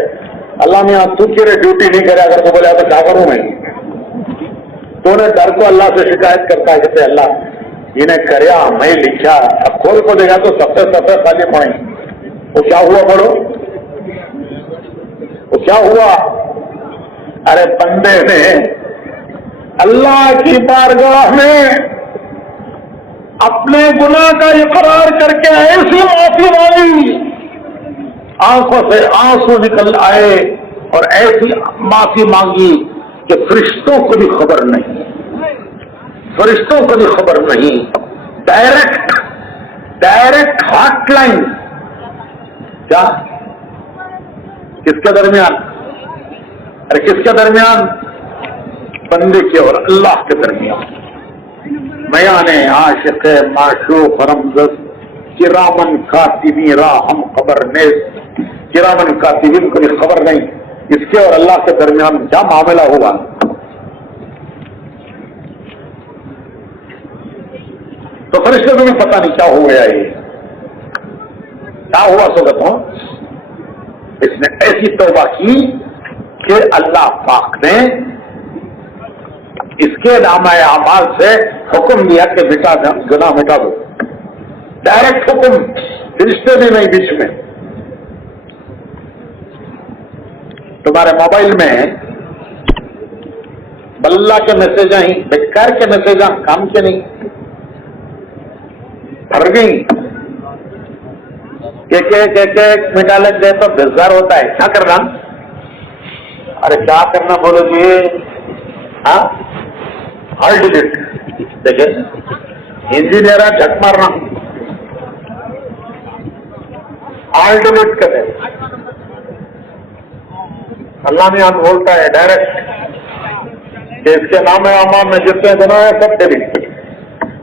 اللہ میں تو تیرے ڈیوٹی نہیں کرے اگر تو بولے تو کیا کروں میں تو انہیں ڈر کو اللہ سے شکایت کرتا ہے کہتے اللہ انہیں کریا میں لکھا اب کھول کو دے گا تو سفے خالی پڑیں وہ کیا ہوا پڑھو وہ کیا ہوا ارے بندے نے اللہ کی بارگاہ میں اپنے گناہ کا اقرار کر کے ایسی معافی مانگی آنکھوں سے آنسو نکل آئے اور ایسی معافی مانگی کہ فرشتوں کو بھی خبر نہیں ڈائریکٹ ہاٹ لائن کیا کس کے درمیان بندے کے اور اللہ کے درمیان بیان عاشق معشوق رمزت کرامن کاتبین ہم خبر نیز کرامن کاتبین کو بھی خبر نہیں اس کے اور اللہ کے درمیان کیا معاملہ ہوا تو فرشتے کو بھی پتہ نہیں کیا ہو گیا یہ کیا ہوا سوگت ہوں اس نے ایسی توبہ کی کہ اللہ پاک نے اس کے نامہ اعمال سے حکم دیا کہ مٹا دو گناہ مٹا دو ڈائریکٹ حکم فرشتے بھی نہیں بیچ میں تمہارے موبائل میں بلّہ کے میسج ہی بیکار کے میسج کام کے نہیں بھر گئی مٹا لیتے تو بیزار ہوتا ہے کیا کرنا ارے کیا کرنا بولو جی ہاں آل ڈیلیٹ دیکھیں انجینئر جھک مارنا آل ڈیلیٹ کرے اللہ نے یہاں بولتا ہے ڈائریکٹ کہ اس کے نام اعمال میں جتنے گناہ ہیں سب ڈیلیٹ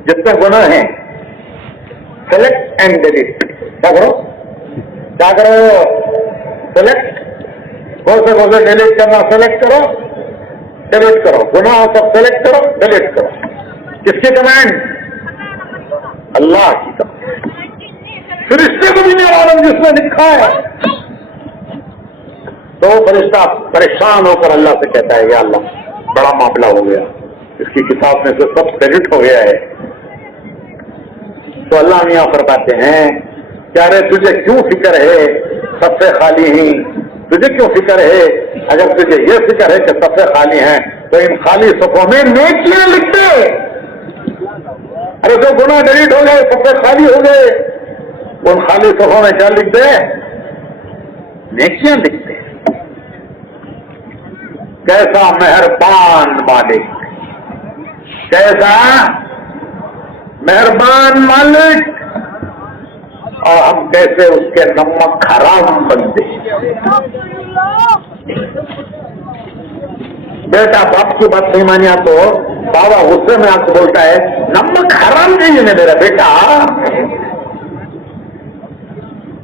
جتنے گناہ ہیں سلیکٹ اینڈ ڈیلیٹ کیا کرو سلیکٹ کون سے ڈیلیٹ کرنا سلیکٹ کرو ڈیلیٹ کرو گناہ سب سلیکٹ کرو ڈیلیٹ کرو کس کی کمانڈ اللہ کی کمانڈ فرشتے کو بھی نہیں معلوم جس نے لکھا ہے تو فرشتہ پریشان ہو کر اللہ سے کہتا ہے یا اللہ بڑا معاملہ ہو گیا اس کی کتاب میں سے سب ڈیلیٹ ہو گیا ہے تو اللہ میاں فرماتے ہیں کیا رے تجھے کیوں فکر ہے سب سے خالی ہی تجھے کیوں فکر ہے اگر تجھے یہ فکر ہے کہ سب سے خالی ہیں تو ان خالی صفوں میں نیکیاں لکھتے ارے جو گناہ ڈیلیٹ ہو گئے سب سے خالی ہو گئے ان خالی صفوں میں کیا لکھتے نیکیاں لکھتے کیسا مہربان مالک کیسا مہربان مالک اور ہم کیسے اس کے نمک حرام بنتے بیٹا باپ کی بات نہیں مانیا تو بابا غصے میں آپ کو بولتا ہے نمک حرام نہیں ہے میرا بیٹا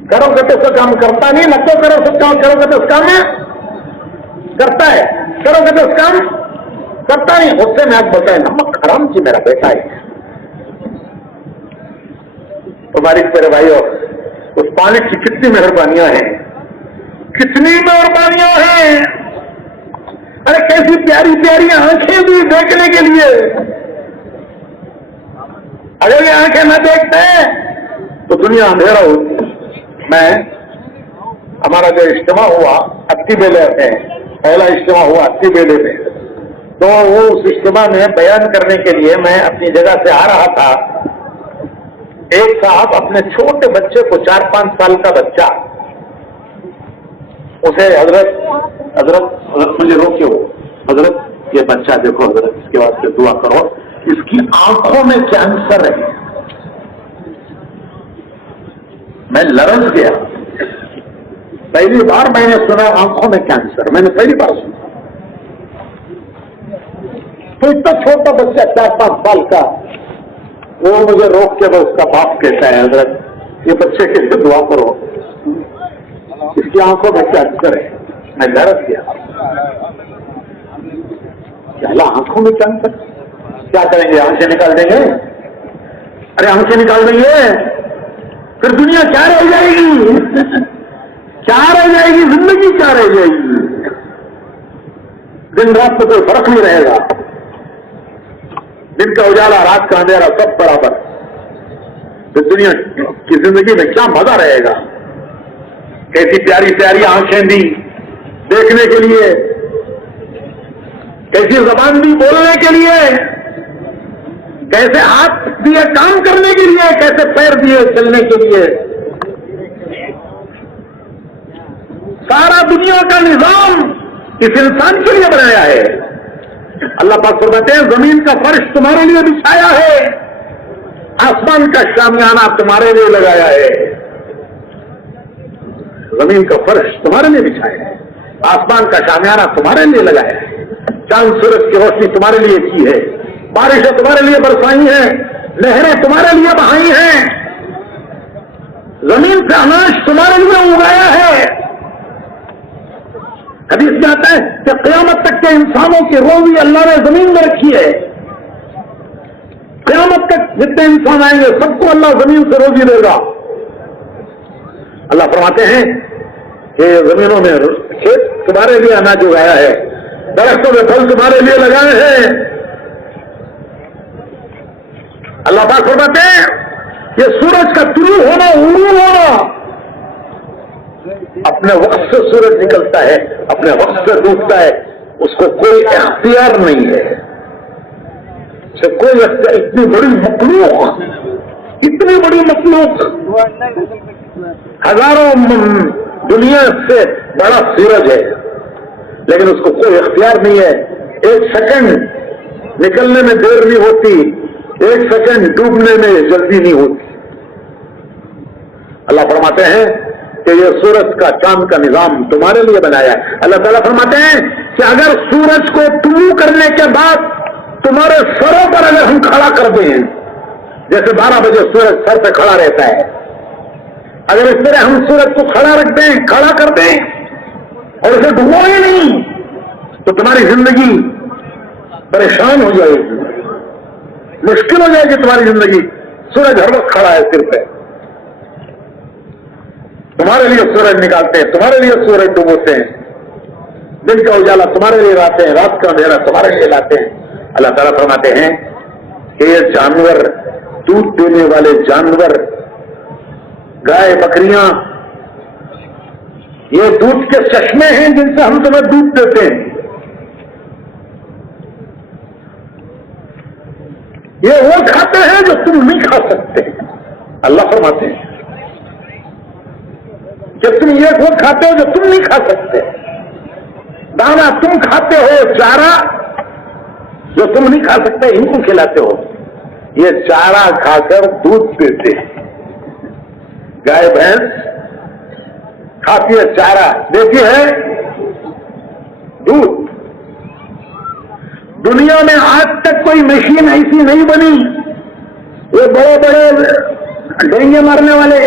کرو گے تو اس کا کام کرتا نہیں نہ تو کرو کام کرو گے تو اس کام میں کرتا ہے کرو گے تو اس کام کرتا نہیں غصے میں آپ بولتا ہے نمک حرام کی میرا بیٹا ہے تمہاری میرے بھائیو اس پانی کی کتنی مہربانیاں ہیں کتنی مہربانیاں ہیں ارے کیسی پیاری پیاری آنکھیں بھی دیکھنے کے لیے اگر یہ آنکھیں نہ دیکھتے تو دنیا اندھیرا ہوتی میں ہمارا جو اجتماع ہوا اتی بیلے میں پہلا اجتماع ہوا اتی بیلے میں تو وہ اس اجتماع میں بیان کرنے کے لیے میں اپنی جگہ سے آ رہا تھا ایک صاحب اپنے چھوٹے بچے کو 4-5 سال کا بچہ اسے حضرت مجھے روکے ہو حضرت یہ بچہ دیکھو حضرت اس کے واسطے دعا کرو اس کی آنکھوں میں کینسر ہے میں لرز گیا پہلی بار میں نے سنا آنکھوں میں کینسر میں نے پہلی بار سنا تو اتنا چھوٹا بچہ 4-5 سال کا وہ مجھے روک کے اس کا باپ کہتا ہے حضرت یہ بچے کے لیے دعا کرو اس کی آنکھوں میں کینسر ہے میں لرز گیا آنکھوں میں کینسر کیا کریں گے آنکھیں نکال دیں گے ارے آنکھیں نکال دیں گے پھر دنیا کیا رہ جائے گی؟ کیا رہ جائے گی؟ زندگی کیا رہ جائے گی؟ دن رات میں کوئی فرق نہیں رہے گا. دن کا اجالا رات کا اندھیرا سب برابر. تو دنیا کی زندگی میں کیا مزہ رہے گا؟ کیسی پیاری پیاری آنکھیں دی دیکھنے کے لیے، کیسی زبان دی بولنے کے لیے، کیسے ہاتھ دیے کام کرنے کے لیے، کیسے پیر دیے چلنے کے لیے. سارا دنیا کا نظام اس انسان کے لیے بنایا ہے. اللہ پاک فرماتے ہیں زمین کا فرش تمہارے لیے بچھایا ہے، آسمان کا شامیانہ تمہارے لیے لگایا ہے. زمین کا فرش تمہارے لیے بچھایا ہے، آسمان کا شامیانہ تمہارے لیے لگایا ہے. چاند سورج کی روشنی تمہارے لیے کی ہے، بارشیں تمہارے لیے برسائی ہیں، نہریں تمہارے لیے بہائی ہیں، زمین سے اناج تمہارے لیے اگایا ہے. حدیث میں آتا ہے کہ قیامت تک کے انسانوں کی روزی اللہ نے زمین میں رکھی ہے. قیامت تک جتنے انسان آئیں گے سب کو اللہ زمین سے روزی دے گا. اللہ فرماتے ہیں کہ زمینوں میں کھیت تمہارے لیے اناج اگایا ہے، درختوں میں پھل تمہارے لیے لگائے ہیں. اللہ پاک فرماتے ہیں یہ سورج کا طلوع ہونا غروب ہونا اپنے وقت سے سورج نکلتا ہے، اپنے وقت سے ڈوبتا ہے، اس کو کوئی اختیار نہیں ہے. اسے کوئی اختیار. اتنی بڑی مخلوق ہزاروں دنیا سے بڑا سورج ہے، لیکن اس کو کوئی اختیار نہیں ہے. ایک سیکنڈ نکلنے میں دیر نہیں ہوتی، ایک سیکنڈ ڈوبنے میں جلدی نہیں ہوتی. اللہ فرماتے ہیں کہ یہ سورج کا چاند کا نظام تمہارے لیے بنایا ہے. اللہ تعالیٰ فرماتے ہیں کہ اگر سورج کو طلوع کرنے کے بعد تمہارے سروں پر اگر ہم کھڑا کر دیں، جیسے 12 بجے سورج سر پہ کھڑا رہتا ہے، اگر اس طرح ہم سورج کو کھڑا رکھ دیں، کھڑا کر دیں اور اسے ڈبو ہی نہیں، تو تمہاری زندگی پریشان ہو جائے گی، مشکل ہو جائے گی تمہاری زندگی. سورج ہر وقت کھڑا ہے سر پہ، تمہارے لیے سورج نکالتے ہیں، تمہارے لیے سورج ڈبوتے ہیں، دن کا اجالا تمہارے لیے لاتے ہیں، رات کا اندھیرا تمہارے لیے لاتے ہیں. اللہ تعالیٰ فرماتے ہیں کہ یہ جانور، دودھ دینے والے جانور، گائے بکریاں، یہ دودھ کے چشمے ہیں جن سے ہم تمہیں دودھ دیتے ہیں. یہ وہ کھاتے ہیں جو تم نہیں کھا سکتے. اللہ فرماتے ہیں کہ تم یہ وہ کھاتے ہو جو تم نہیں کھا سکتے. دانا تم کھاتے ہو، چارہ جو تم نہیں کھا سکتے ان کو کھلاتے ہو. یہ چارہ کھا کر دودھ پیتے ہیں. گائے بھینس کھاتی ہے چارہ، دیتی ہے دودھ. دنیا میں آج تک کوئی مشین ایسی نہیں بنی. یہ بڑے بڑے ڈینگے مارنے والے،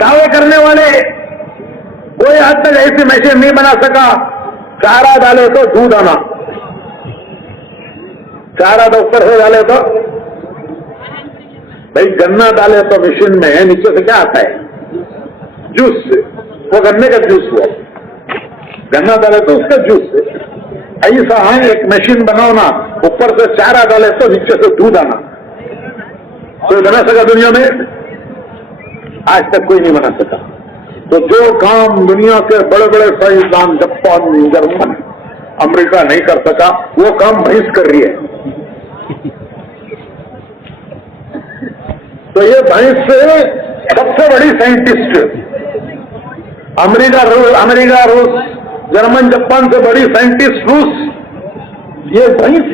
دعوے کرنے والے، کوئی آج تک ایسی مشین نہیں بنا سکا. چارہ ڈالے تو دودھ آنا، چارہ دفتر ہو ڈالے تو بھائی گنا ڈالے تو مشین میں ہے، نیچے سے کیا آتا ہے؟ جوس. وہ گنے کا جوس ہوا، گنا ڈالے تو اس کا جوس. ایسا ہے ایک مشین بناؤ نا، اوپر سے چارہ ڈالے تو نیچے سے دودھ آنا. کوئی بنا سکا دنیا میں؟ آج تک کوئی نہیں بنا سکا. تو جو کام دنیا کے بڑے بڑے سائنسدان، جاپان، جرمن، امریکہ نہیں کر سکا، وہ کام بھینس کر رہی ہے. تو یہ بھینس سے سب سے بڑی سائنٹسٹ، امریکہ، روس، جرمن، جاپان سے بڑی سائنٹسٹ روس. یہ بھینس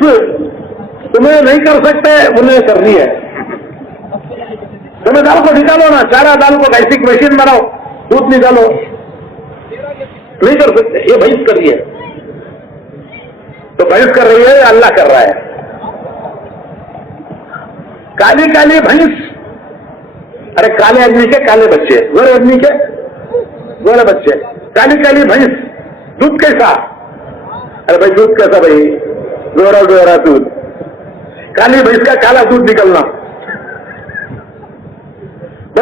تمہیں نہیں کر سکتے، انہیں کر رہی ہے. تمہیں دال کو نکالو نا، چارہ دال کو ایسی مشین بناؤ، دودھ نکالو، نہیں کر سکتے. یہ بھینس کر رہی ہے. تو بھینس کر رہی ہے یا اللہ کر رہا ہے؟ کالی کالی بھینس. ارے کالے آدمی کے کالے بچے، گورے آدمی کے گورے بچے. کالی کالی بھینس، دودھ کیسا؟ ارے بھائی دودھ کیسا بھائی؟ گورا گورا دودھ. کالی بھینس کا کالا دودھ نکلنا.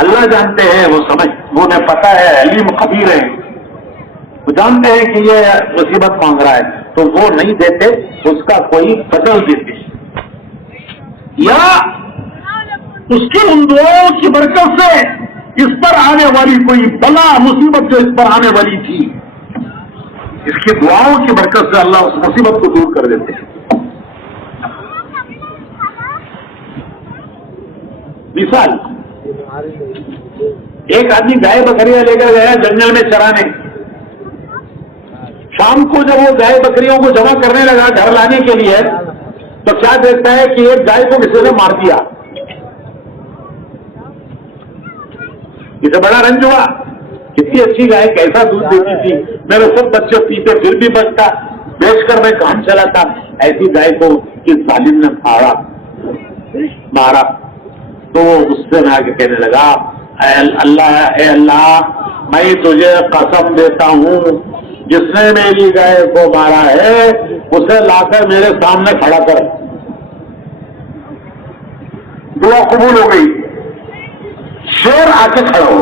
اللہ جانتے ہیں، وہ وہ انہیں پتا ہے، علیم خبیر ہے، وہ جانتے ہیں کہ یہ مصیبت مانگ رہا ہے تو وہ نہیں دیتے، اس کا کوئی بدل دیتے، یا اس کی ان دعاؤں کی برکت سے اس پر آنے والی کوئی بلا مصیبت جو اس پر آنے والی تھی، اس کی دعاؤں کی برکت سے اللہ اس مصیبت کو دور کر دیتے ہیں۔ مثال، ایک آدمی گائے بکریاں لے کر گیا جنگل میں چرانے، شام کو جب وہ گائے بکریوں کو جمع کرنے لگا گھر لانے کے لیے تو کیا دیکھتا ہے کہ ایک گائے کو کسی نے مار دیا۔ اسے بڑا رنج ہوا، کتنی اچھی گائے، کیسا دودھ دیتی تھی، میرے خود بچے پیتے پھر بھی بچتا، بیچ کر میں کام چلاتا، ایسی گائے کو اس ظالم نے مارا۔ تو اس سے میں آگے کہنے لگا، اے اللہ میں تجھے قسم دیتا ہوں جس نے میری گائے کو مارا ہے اسے لا کر میرے سامنے کھڑا کر۔ دعا قبول ہو گئی، شیر آ کے کھڑا ہو،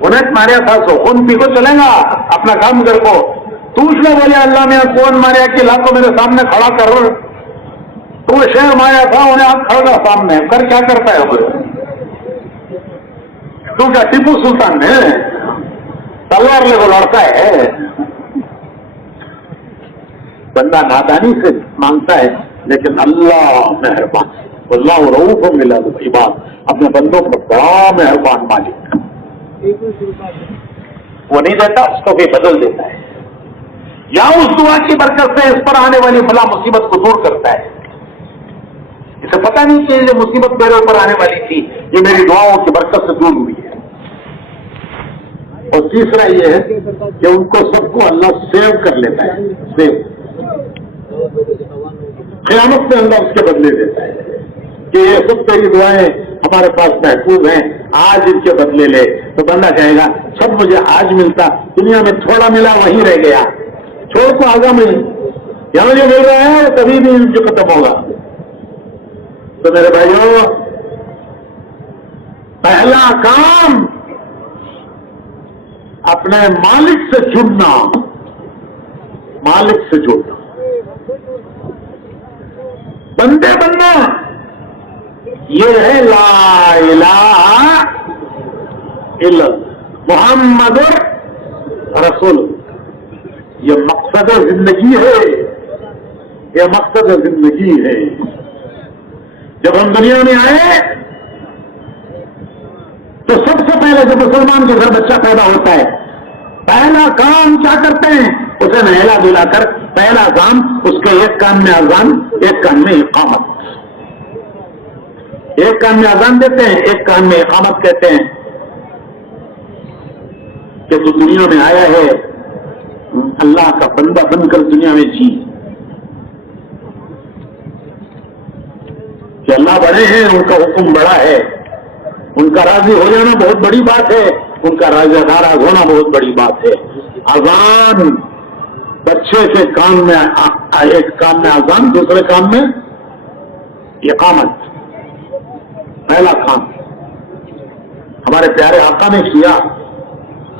انہیں ماریا تھا سو خون پی کو چلے گا اپنا کام کر کو، تو اس نے بولے اللہ میں کون ماریا کہ لا کو میرے سامنے کھڑا کر، تو وہ شیر ماریا تھا، انہیں آپ کھڑا سامنے کر کیا کرتا ہے وہ؟ تو کیا ٹیپو سلطان ہے تلوار لے کو لڑتا ہے؟ بندہ نادانی سے مانگتا ہے لیکن اللہ مہربان، اللہ رؤوف بالعباد، اپنے بندوں کو بڑا مہربان مالک، وہ نہیں دیتا، اس کو بھی بدل دیتا ہے، یا اس دعا کی برکت سے اس پر آنے والی بلا مصیبت کو دور کرتا ہے۔ اسے پتہ نہیں کہ یہ مصیبت میرے اوپر آنے والی تھی، یہ میری دعاؤں کی برکت سے دور ہوئی ہے۔ اور تیسرا یہ ہے کہ ان کو سب کو اللہ سیو کر لیتا ہے، سیو، قیامت میں اللہ اس کے بدلے دیتا ہے کہ یہ سب تیری دعائیں ہمارے پاس محفوظ ہیں، آج ان کے بدلے لے، تو بندہ کہے گا سب مجھے آج ملتا، دنیا میں تھوڑا ملا وہیں رہ گیا، چھوڑ کو آگا مل، یہاں جو مل رہا ہے کبھی بھی ان سے ختم ہوگا۔ تو میرے بھائیوں، پہلا کام اپنے مالک سے جڑنا، مالک سے جڑنا، بندے بننا، یہ ہے لا الہ الا محمد رسول، یہ مقصد زندگی ہے، یہ مقصد زندگی ہے۔ جب ہم دنیا میں آئے تو سب سے پہلے جب مسلمان کے گھر بچہ پیدا ہوتا ہے پہلا کام کیا کرتے ہیں؟ اسے نہلا دھلا کر پہلا کام اس کے ایک کان میں اذان، ایک کان میں اقامت، ایک کان میں اذان دیتے ہیں، ایک کان میں اقامت کہتے ہیں کہ تو دنیا میں آیا ہے اللہ کا بندہ بن کر دنیا میں جی، کہ اللہ بڑے ہیں، ان کا حکم بڑا ہے، ان کا راضی ہو جانا بہت بڑی بات ہے، ان کا راضی ناراض ہونا بہت بڑی بات ہے۔ اذان بچے کے کان میں، ایک کان میں اذان، دوسرے کان میں اقامت، پہلا کام ہمارے پیارے آقا نے کیا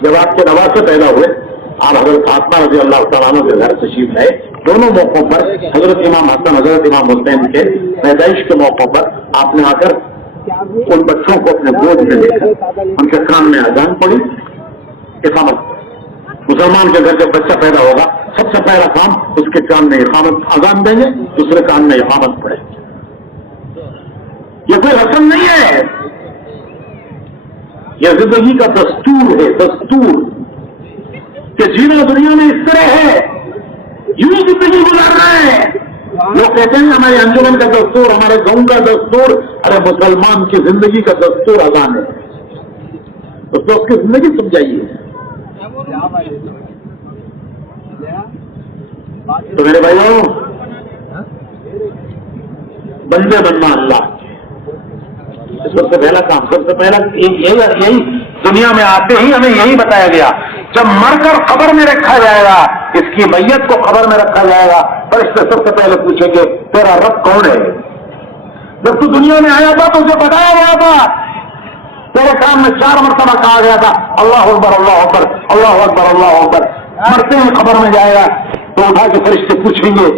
جب آپ کے نواز سے پیدا ہوئے، آپ حضرت فاطمہ رضی اللہ تعالیٰ عنہ کے گھر تشریف لائے، دونوں موقعوں پر حضرت امام حسن حضرت امام حسین کے پیدائش کے موقع پر آپ نے آ کر ان بچوں کو اپنے گود میں لے کر ان کے کان میں اذان پڑی، اقامت۔ مسلمان کے گھر جب بچہ پیدا ہوگا سب سے پہلا کام اس کے کان میں اقامت، اذان دیں گے، دوسرے کان میں اقامت پڑے۔ یہ کوئی رسم نہیں ہے، یہ زندگی کا دستور ہے، دستور کہ جینا دنیا میں اس طرح ہے، یوں زندگی گزارنا ہے۔ وہ کہتے ہیں ہمارے انجمن کا دستور، ہمارے گاؤں کا دستور، ارے مسلمان کی زندگی کا دستور اذان ہے، اس کو اس کی زندگی سمجھائیے۔ تو میرے بھائیوں، بندے بننا اللہ، سب سے پہلا کام، سب سے پہلا یہی دنیا میں آتے ہی ہمیں یہی بتایا گیا۔ جب مر کر قبر میں رکھا جائے گا، اس کی میت کو قبر میں رکھا جائے گا، فرشتے سب سے پہلے پوچھیں گے تیرا رب کون ہے؟ جب تو دنیا میں آیا تھا تو اسے بتایا گیا تھا، تیرے کام میں 4 مرتبہ کہا گیا تھا اللہ اکبر اللہ اکبر اللہ اکبر اللہ اکبر. مرتے ہوئے خبر میں جائے گا تو اٹھا کے فرشتے پوچھیں گے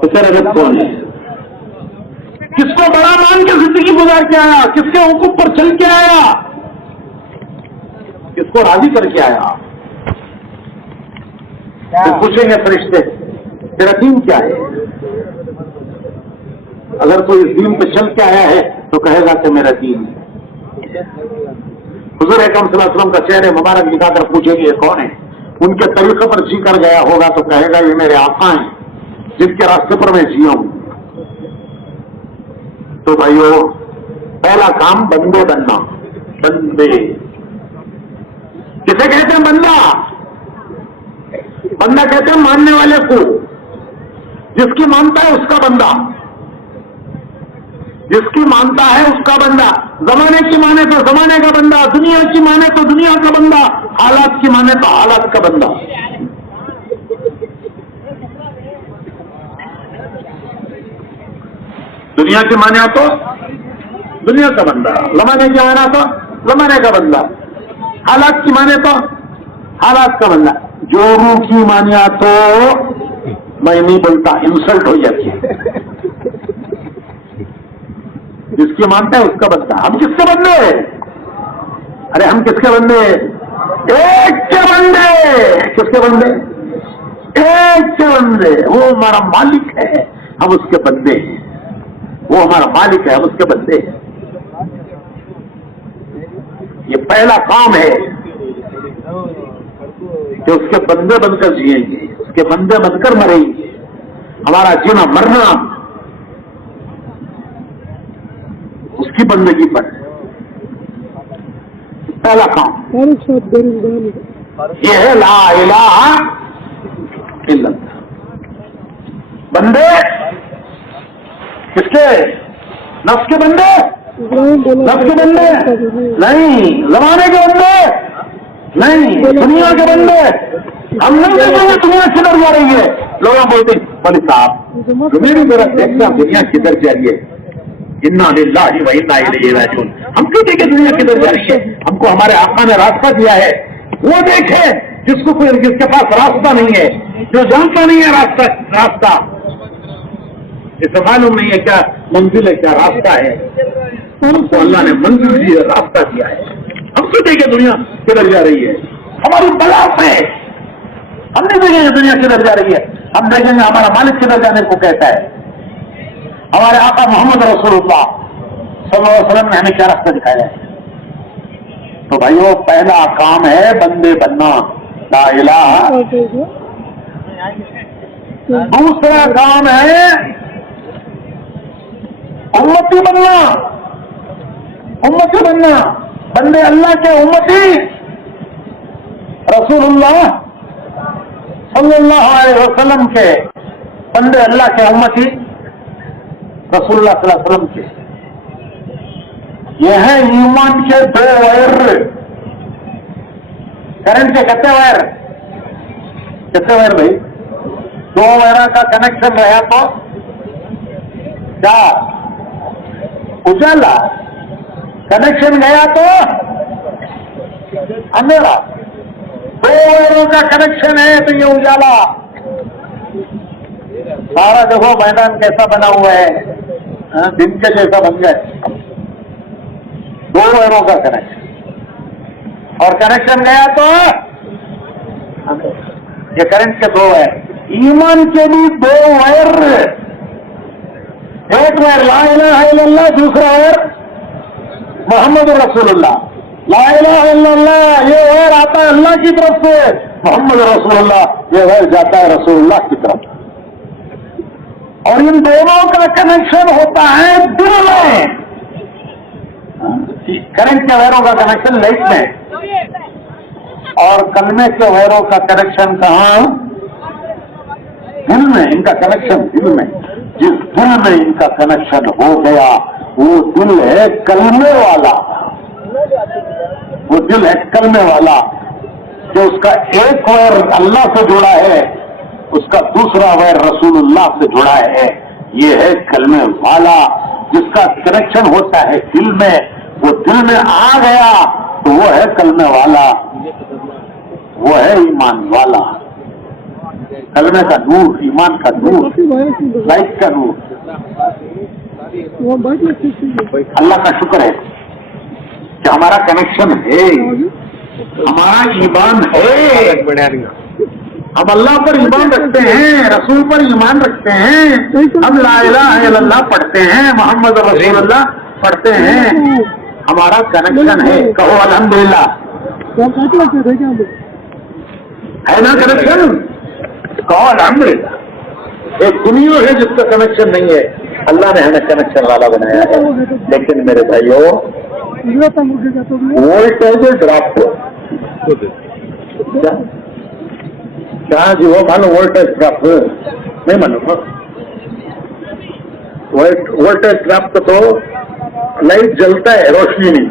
تو تیرے رب کون ہے؟ کس کو بڑا مان کے زندگی گزار کے آیا؟ کس کے حکم پر چل کے آیا؟ کس کو راضی کر کے آیا؟ پھر پوچھیں گے فرشتے تیرا دین کیا ہے؟ اگر کوئی اس دین پہ چل کے آیا ہے تو کہے گا کہ میرا دین ہے. حضور اکرم صلی اللہ علیہ وسلم کا چہرے مبارک دکھا کر پوچھیں گے یہ کون ہے؟ ان کے طریقے پر جی کر گیا ہوگا تو کہے گا یہ میرے آقا ہیں جن کے راستے پر میں جیا ہوں. تو بھائیو پہلا کام بندے بننا. بندے کسے کہتے ہیں؟ بندہ. بندہ کہتے ہیں ماننے والے کو، جس کی مانتا ہے اس کا بندہ، جس کی مانتا ہے اس کا بندہ. زمانے کی مانے تو زمانے کا بندہ، دنیا کی مانے تو دنیا کا بندہ، حالات کی مانے تو حالات کا بندہ. دنیا کی مانے تو دنیا کا بندہ، زمانے کی مانا تو زمانے کا بندہ، حالات کی مانے تو حالات کا بندہ. جو روح کی مانیا تو میں نہیں بولتا، انسلٹ ہو جاتی ہے. جس کی مانتا ہے اس کا بندہ. ہم کس کے بندے ہیں؟ ارے ہم کس کے بندے ہیں؟ ایک کے بندے. کس کے بندے؟ ایک کے بندے. وہ ہمارا مالک ہے، ہم اس کے بندے ہیں. وہ ہمارا مالک ہے، ہم اس کے بندے ہیں. یہ پہلا کام ہے کہ اس کے بندے بن کر جیئیں گے، اس کے بندے بن کر مریں گے. ہمارا جینا مرنا اس کی بندگی پر. پہلا کام یہ ہے لا الہ الا اللہ. بندے کس کے؟ نفس کے بندے؟ نفس کے بندے نہیں، زمانے کے بندے نہیں، دنیا کے بندے. ہم نہیں دیکھیں گے دنیا کدھر جا رہی ہے. لوگ بولتے ہیں مولوی صاحب تمہیں میرا دیکھنا دنیا کدھر جا رہی ہے. انا للہ و انا الیہ راجعون. ہم کیوں دیکھیں دنیا کدھر جا رہی ہے؟ ہم کو ہمارے آقا نے راستہ دیا ہے. وہ دیکھے جس کے پاس راستہ نہیں ہے، جو جانتا نہیں ہے راستہ اسے معلوم نہیں ہے کیا منزل ہے کیا راستہ ہے. ہم کو اللہ نے منزل دی ہے، راستہ دیا ہے. ہم کیوں دیکھیں دنیا کدھر جا رہی ہے؟ ہماری بلا ہے. ہم نہیں دیکھیں گے دنیا کدھر جا رہی ہے، ہم دیکھیں گے ہمارا مالک کدھر جانے کو کہتا ہے. ہمارے آقا محمد رسول اللہ صلی اللہ علیہ وسلم نے ہمیں کیا راستہ دکھایا ہے. تو بھائیو پہلا کام ہے بندے بننا، لا الہ. دوسرا کام ہے امتی بننا. امتی بننا، بندے اللہ کے امتی. رسول اللہ صلی اللہ علیہ وسلم کے بندے، اللہ کے امتی رسول اللہ صلی اللہ علیہ وسلم کے. یہ ہے ایمان کے 2 وائر. کرنٹ کے کتنے وائر؟ کتنے وائر بھائی؟ 2 وائر کا کنیکشن رہا تو کیا اجالا، کنیکشن گیا تو اندھیرا. 2 وائروں کا کنیکشن ہے تو یہ اجالا. سارا دیکھو میدان کیسا بنا ہوا ہے، دن کے جیسا بن جائے. 2 وائروں کا کنیکشن، اور کنیکشن گیا تو یہ کرنٹ کے 2 وائر. ایمان کے بھی 2 وائر. ایک وائر لا الہ الا اللہ، دوسرا وائر محمد رسول اللہ. لا الہ الا اللہ یہ وائر آتا ہے اللہ کی طرف سے، محمد رسول اللہ یہ وائر جاتا ہے رسول اللہ کی طرف. اور ان دونوں کا کنیکشن ہوتا ہے دل میں. کرنٹ کے وائروں کا کنیکشن لائٹ میں، اور کلمے کے وائروں کا کنیکشن کہاں؟ دل میں. ان کا کنیکشن دل میں. جس دل میں ان کا کنیکشن ہو گیا وہ دل ہے کلمے والا. وہ دل ہے کلمے والا جو اس کا ایک وائر اللہ سے جڑا ہے، اس کا دوسرا وائر رسول اللہ سے جڑا ہے. یہ ہے کلمے والا. جس کا کنیکشن ہوتا ہے دل میں، وہ دل میں آ گیا تو وہ ہے کلمے والا، وہ ہے ایمان والا۔ کلمے کا نور، ایمان کا نور، لائٹ کا نور۔ اللہ کا شکر ہے کہ ہمارا کنیکشن ہے، ہمارا ایمان ہے، ہم اللہ پر ایمان رکھتے ہیں، رسول پر ایمان رکھتے ہیں، ہم لا الہ الا اللہ پڑھتے ہیں، محمد رسول اللہ پڑھتے ہیں، ہمارا کنیکشن ہے۔ کہو الحمدللہ، ہے نا کنیکشن؟ کہو الحمدللہ۔ ایک دنیا ہے جس کا کنیکشن نہیں ہے، اللہ نے ہمیں کنیکشن والا بنایا ہے۔ لیکن میرے بھائیوں، وولٹیج ڈراپ ہو کیا جی؟ وہ مانو وولٹیج ڈراپ نہیں مانو، وولٹیج ڈراپ تو لائٹ جلتا ہے، روشنی نہیں،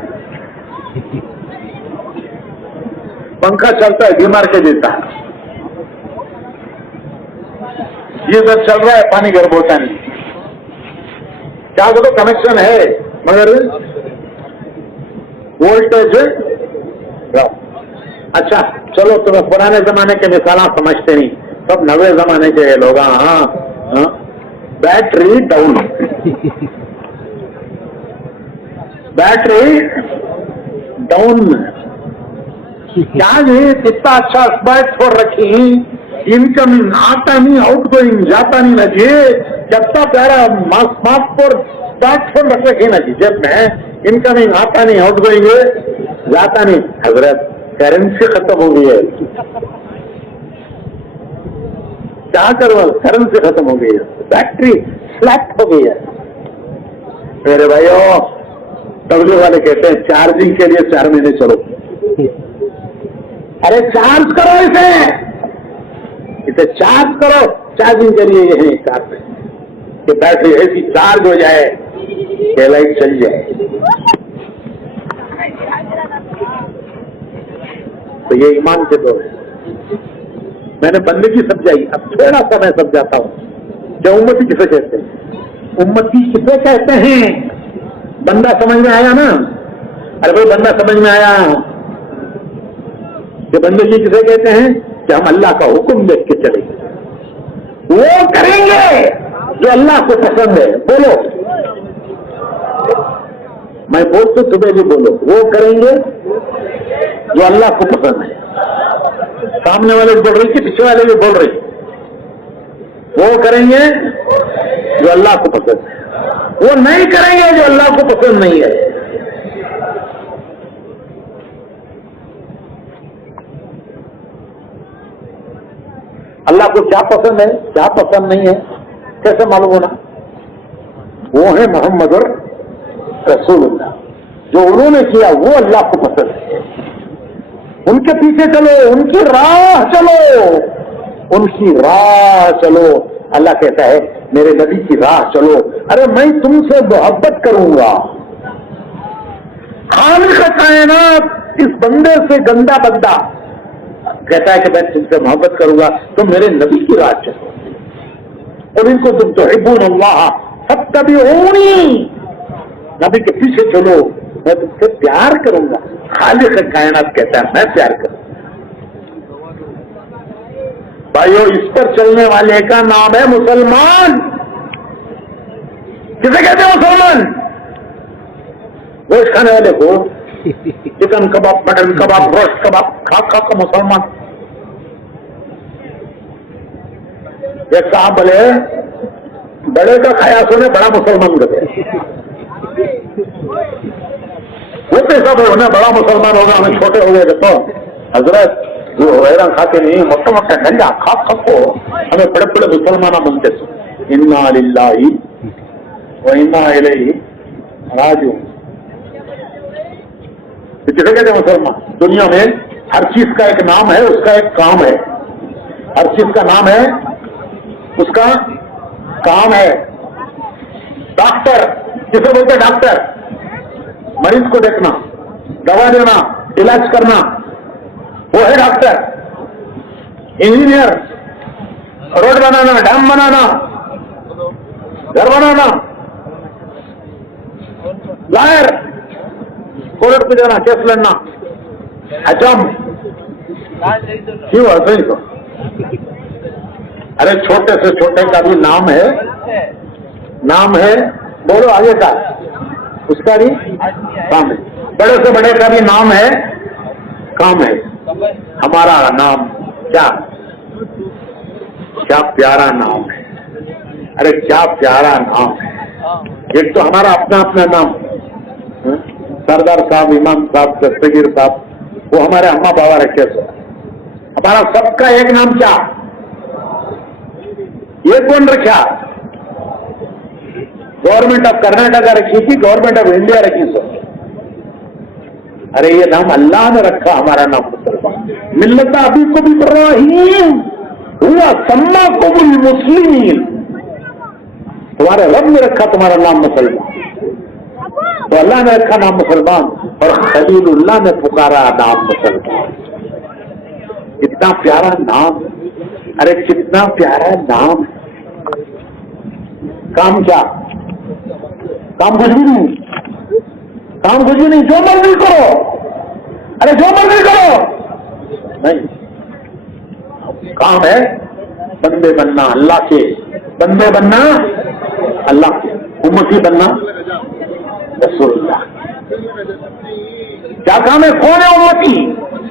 پنکھا چلتا ہے، بیمار کے دیتا ہے، یہ سب چل رہا ہے، پانی گرم ہوتا نہیں، کیا تو کنیکشن ہے مگر وولٹیج ڈراپ۔ اچھا چلو، تمہیں پرانے زمانے کے مثالات سمجھتے نہیں، سب نوے زمانے کے لوگ۔ ہاں، بیٹری ڈاؤن، بیٹری ڈاؤن، کیا جی کتنا اچھا اسمارٹ فون رکھی، انکمنگ آتا نہیں، آؤٹ گوئنگ جاتا نہیں نا جی، کتنا پیارا اسمارٹ فون رکھ رکھی نا جی جب میں، انکمنگ آتا نہیں، آؤٹ گوئنگ جاتا نہیں۔ حضرت کرنسی ختم ہو گئی ہے، کیا کرو، کرنسی ختم ہو گئی ہے، بیٹری فلیٹ ہو گئی ہے۔ میرے بھائیوں، تبلیغ والے کہتے ہیں چارجنگ کے لیے 4 مہینے چلو، ارے چارج کرو اسے چارج کرو، چارجنگ کے لیے یہ ہے 4 مہینے کہ بیٹری ایسی چارج ہو جائے کہ لائٹ چل جائے۔ تو یہ ایمان کے دور ہے۔ میں نے بندگی سمجھائی، اب تھوڑا سا میں سمجھاتا ہوں کہ امتی کسے کہتے ہیں، امتی کسے کہتے ہیں۔ بندہ سمجھ میں آیا نا؟ ارے بھائی بندہ سمجھ میں آیا کہ بندگی کسے کہتے ہیں؟ کہ ہم اللہ کا حکم دیکھ کے چلیں گے، وہ کریں گے جو اللہ کو پسند ہے۔ بولو، میں بولتا ہوں تمہیں بھی بولو، وہ کریں گے جو اللہ کو پسند ہے۔ سامنے والے بھی بول رہی تھی، پیچھے والے بھی بول رہی، وہ کریں گے جو اللہ کو پسند ہے، وہ نہیں کریں گے جو اللہ کو پسند نہیں ہے۔ اللہ کو کیا پسند ہے، کیا پسند نہیں ہے، کیسے معلوم ہونا؟ وہ ہے محمد رسول اللہ، جو انہوں نے کیا وہ اللہ کو پسند ہے۔ ان کے پیچھے چلو، ان کی راہ چلو، ان کی راہ چلو۔ اللہ کہتا ہے میرے نبی کی راہ چلو۔ ارے میں تم سے محبت کروں گا، خالق کائنات اس بندے سے گندا بندہ کہتا ہے کہ میں تم سے محبت کروں گا، تم میرے نبی کی راہ چلو۔ اور ان کو تم تحبون اللہ فاتبعونی، نبی کے پیچھے چلو، میں تم سے پیار کروں گا۔ خالق کائنات کہتا ہے میں پیار کروں گا۔ بھائیو، اس پر چلنے والے کا نام ہے مسلمان۔ کسے کہتے ہیں مسلمان؟ گوشت کھانے والے کو، چکن کباب، مٹن کباب، گوشت کباب کھا کھا کا مسلمان۔ ایک صاحب بولے بڑے کا کھایا سونے بڑا مسلمان کرے، وہ پیسہ بڑھنا بڑا مسلمان ہوگا، ہمیں چھوٹے ہو گئے تو حضرت وہ حیران کھاتے نہیں، موٹا موٹا ڈنڈا کھا کھا کو ہمیں بڑے بڑے مسلمان بنتے تھے۔ انا للہ و انا الیہ راجعون۔ کسے کہتے ہیں مسلمان؟ دنیا میں ہر چیز کا ایک نام ہے، اس کا ایک کام ہے، ہر چیز کا نام ہے، اس کا کام ہے۔ ڈاکٹر کسے بولتے ہیں؟ ڈاکٹر مریض کو دیکھنا، دوا دینا، علاج کرنا، وہ ہے ڈاکٹر۔ انجینئر روڈ بنانا، ڈیم بنانا، گھر بنانا، ظاہر کورٹ پہ جانا، کیس لڑنا، حجم کیوں ایسے ہی تو؟ ارے چھوٹے سے چھوٹے کا بھی نام ہے، نام ہے، بولو آگے کا اس کا بھی کام ہے، بڑے سے بڑے کا بھی نام ہے، کام ہے۔ ہمارا نام کیا پیارا نام ہے، ارے کیا پیارا نام ہے۔ ایک تو ہمارا اپنا اپنا نام، سردار صاحب، امام صاحب، دستگیر صاحب، وہ ہمارے اما بابا رکھے سو، ہمارا سب کا ایک نام کیا، یہ کون رکھا؟ گورنمنٹ آف کرناٹکا رکھی تھی، گورنمنٹ آف انڈیا رکھی سو۔ ارے یہ نام اللہ نے رکھا، ہمارا نام مسلمان۔ ملت ابیکم ابراہیم ہوا سماکم المسلمین، تمہارے رب نے رکھا تمہارا نام مسلمان، تو اللہ نے رکھا نام مسلمان، اور خلیل اللہ نے پکارا نام مسلمان۔ اتنا پیارا نام، ارے کتنا پیارا نام۔ کام کیا؟ کام کچھ بھی نہیں، کام کچھ بھی نہیں، جو مرضی کرو، ارے جو مرضی کرو نہیں، کام ہے بندے بننا اللہ کے، بندے بننا اللہ کے، امتی بننا رسول اللہ۔ کیا کام ہے؟ کون ہے امتی؟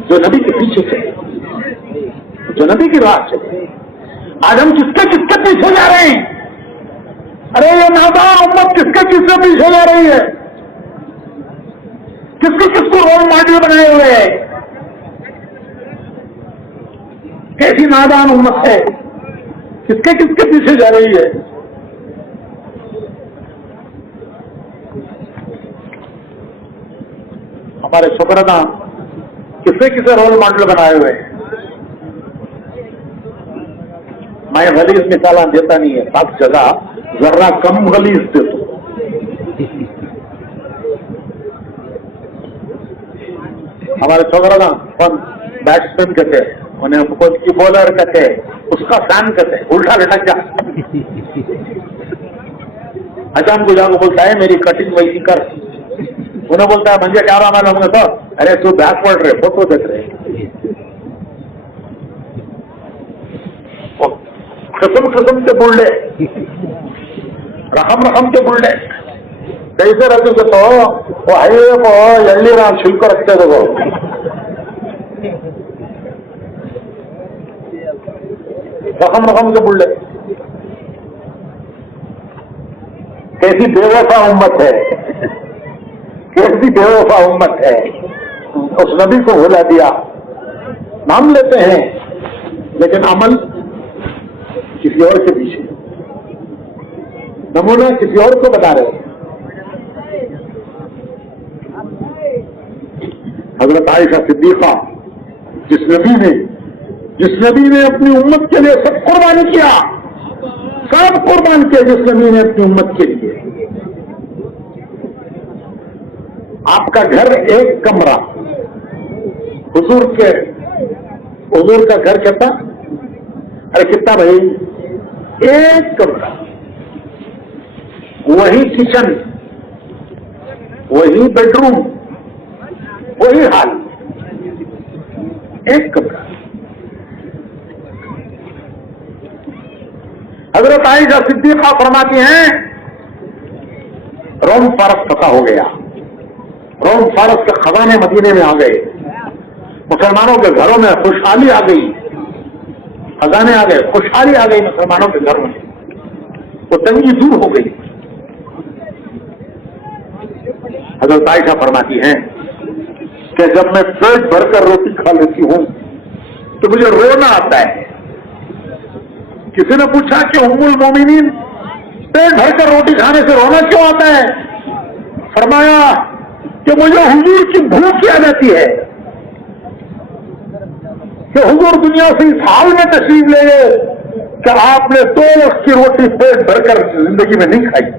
جو نبی کے پیچھے چلے، جو نبی کی راہ چلے۔ آج ہم کس کے پیچھے جا رہے ہیں؟ ارے یہ نادان امت کس کے پیچھے جا رہی ہے؟ کس کو رول ماڈل بنائے ہوئے ہیں؟ کیسی نادان امت ہے، کس کے پیچھے جا رہی ہے؟ ہمارے شکردہ کسے رول ماڈل بنائے ہوئے ہیں؟ میں غلیظ مثالیں دیتا نہیں ہے، سب جگہ ذرا کم غلیظ دے تو۔ ہمارے شکردہ کون بیٹسمین کہتے ہیں، انہیں خود کی بولر کہتے ہیں، اس کا فین کہتے ہیں، الٹا لٹک جا۔ اچانک کو جا کو بولتا ہے میری کٹنگ ویسی کر، انہیں بولتا ہے مجھے کیا رہا میں تو ارے تو بیک ورڈ رہے، فوٹو دیکھ رہے، قسم کے بول لے، رحم کے بول لے، کیسے رکھو گے تو وہ ہائیوے کو ಎಳ್ಳಿ ಶುಲ್ಕ ರಕ್ತಾ ಇರೋದು رقم کے بلڈے۔ کیسی بے وفا امت ہے، کیسی بے وفا امت ہے، اس نبی کو بھلا دیا، نام لیتے ہیں لیکن عمل کسی اور کے پیچھے، نمونہ کسی اور کو بتا رہے ہیں۔ حضرت عائشہ صدیقہ جس نبی نے اپنی امت کے لیے سب قربانی کیا، سب قربان کیا، جس نبی نے اپنی امت کے لیے۔ آپ کا گھر ایک کمرہ، حضور کا گھر کہتا ارے کتنا بھائی، ایک کمرہ، وہی کچن، وہی بیڈ روم، وہی حال، ایک کمرہ۔ حضرت عائشہ صدیقہ فرماتی ہیں روم فارس فتح ہو گیا، روم فارس کے خزانے مدینے میں آ گئے، مسلمانوں کے گھروں میں خوشحالی آ گئی، خزانے آ گئے، خوشحالی آ گئی مسلمانوں کے گھروں میں، وہ تنگی دور ہو گئی۔ حضرت عائشہ فرماتی ہیں کہ جب میں پیٹ بھر کر روٹی کھا لیتی ہوں تو مجھے رونا آتا ہے۔ کسی نے پوچھا کہ ام المومنین پیٹ بھر کر روٹی کھانے سے رونا کیوں آتا ہے؟ فرمایا کہ مجھے حضور کی بھوک آ جاتی ہے کہ حضور دنیا سے اس حال میں تشریف لے گئے کہ آپ نے 2 وقت کی روٹی پیٹ بھر کر زندگی میں نہیں کھائی،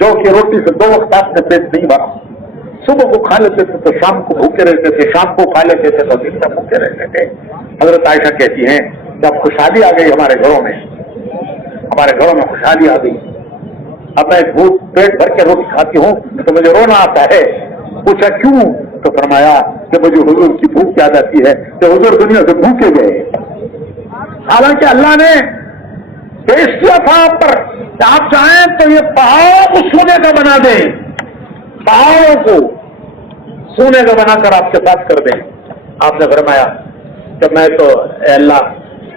جو کہ روٹی سے 2 وقت آپ نے پیٹ نہیں بھرا، صبح کو کھا لیتے تھے تو شام کو بھوکے رہتے تھے، شام کو کھا لیتے تھے تو دن تک بھوکے رہتے تھے۔ حضرت عائشہ کہتی ہیں جب خوشحالی آ گئی ہمارے گھروں میں خوشحالی آ گئی، اب میں بھوک پیٹ بھر کے روٹی کھاتی ہوں تو مجھے رونا آتا ہے. پوچھا کیوں؟ تو فرمایا کہ مجھے حضور کی بھوک یاد آتی ہے کہ حضور دنیا سے بھوکے گئے. حالانکہ اللہ نے پیش کیا تھا آپ پر کہ آپ چاہیں تو یہ پہاڑوں کو سونے کا بنا دیں، پہاڑوں کو سونے کا بنا کر آپ کے ساتھ کر دیں. آپ نے فرمایا کہ میں تو اے اللہ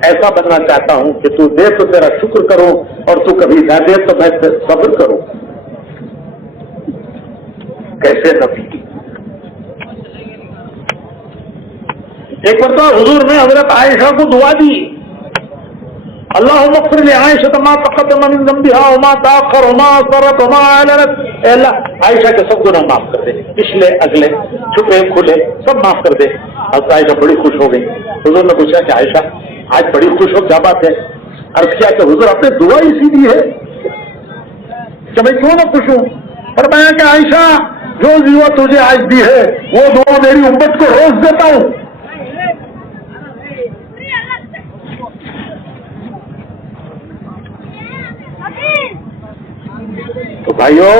ایسا بننا چاہتا ہوں کہ تو دے تو تیرا شکر کروں اور تو کبھی نہ دے تو میں صبر کروں. کیسے نبی. ایک مرتبہ حضور نے حضرت عائشہ کو دعا دی، اللہم اغفر لعائشہ ما تقدم من ذنبها وما تاخر وما اثرت وما اعلنت. اے اللہ عائشہ کے سب گناہ معاف کر دے، پچھلے اگلے چھپے کھلے سب معاف کر دے. حضرت عائشہ بڑی خوش ہو گئی. حضور نے پوچھا کہ عائشہ آج بڑی خوش ہو، کیا بات ہے؟ عرض کیا کہ حضور آپ نے دعا اسی دی ہے کہ میں کیوں نہ خوش ہوں. فرمایا کہ عائشہ جو دعا تجھے آج دی ہے وہ دعا میری امت کو روز دیتا ہوں. تو بھائیو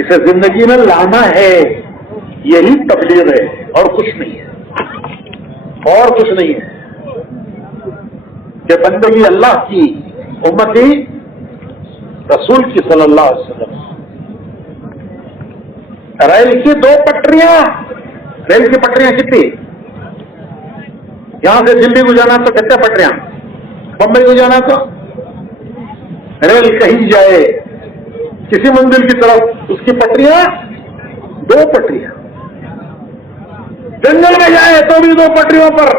اسے زندگی میں لانا ہے، یہی تبلیغ ہے اور کچھ نہیں ہے، اور کچھ نہیں ہے. کہ بندگی اللہ کی، امتی رسول کی صلی اللہ علیہ وسلم. ریل کی 2 پٹریاں، ریل کی پٹریاں کتنی؟ یہاں سے دلی کو جانا تو کتنے پٹریاں، بمبئی کو جانا تو ریل کہیں جائے کسی منزل کی طرف اس کی پٹریاں 2 پٹریاں. جنگل میں جائے تو بھی 2 پٹریوں پر،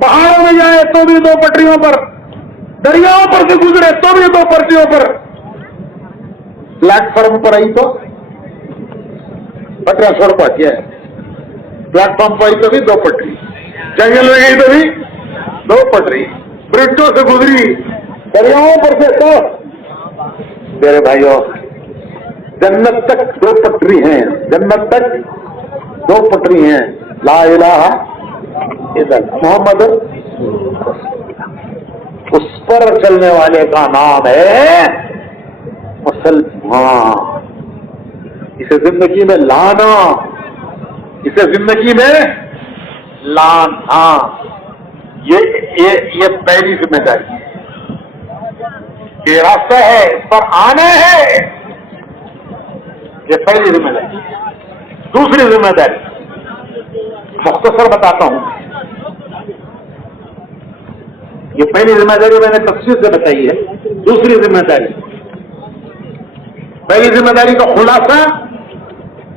پہاڑوں میں جائے تو بھی 2 پٹریوں پر، دریاؤں پر سے گزرے تو بھی 2 پٹریوں پر. پلیٹ فارم پر آئی تو پٹریاں چھوڑ پاتی ہے، پلیٹ فارم پر آئی تو بھی 2 پٹری، جنگل میں گئی تو بھی 2 پٹری، برجوں سے گزری دریاؤں پر سے تو. میرے بھائیوں جنت تک 2 پٹری ہیں، جنت تک 2 پٹری ہیں. لا الہ الا محمد، اس پر چلنے والے کا نام ہے مسلمان. اسے زندگی میں لانا، اسے زندگی میں لانا، یہ پہلی ذمہ داری ہے. یہ راستہ ہے، اس پر آنا ہے، یہ پہلی ذمہ داری. دوسری ذمہ داری مختصر بتاتا ہوں. یہ پہلی ذمہ داری میں نے تفصیل سے بتائی ہے. دوسری ذمہ داری، پہلی ذمہ داری کا خلاصہ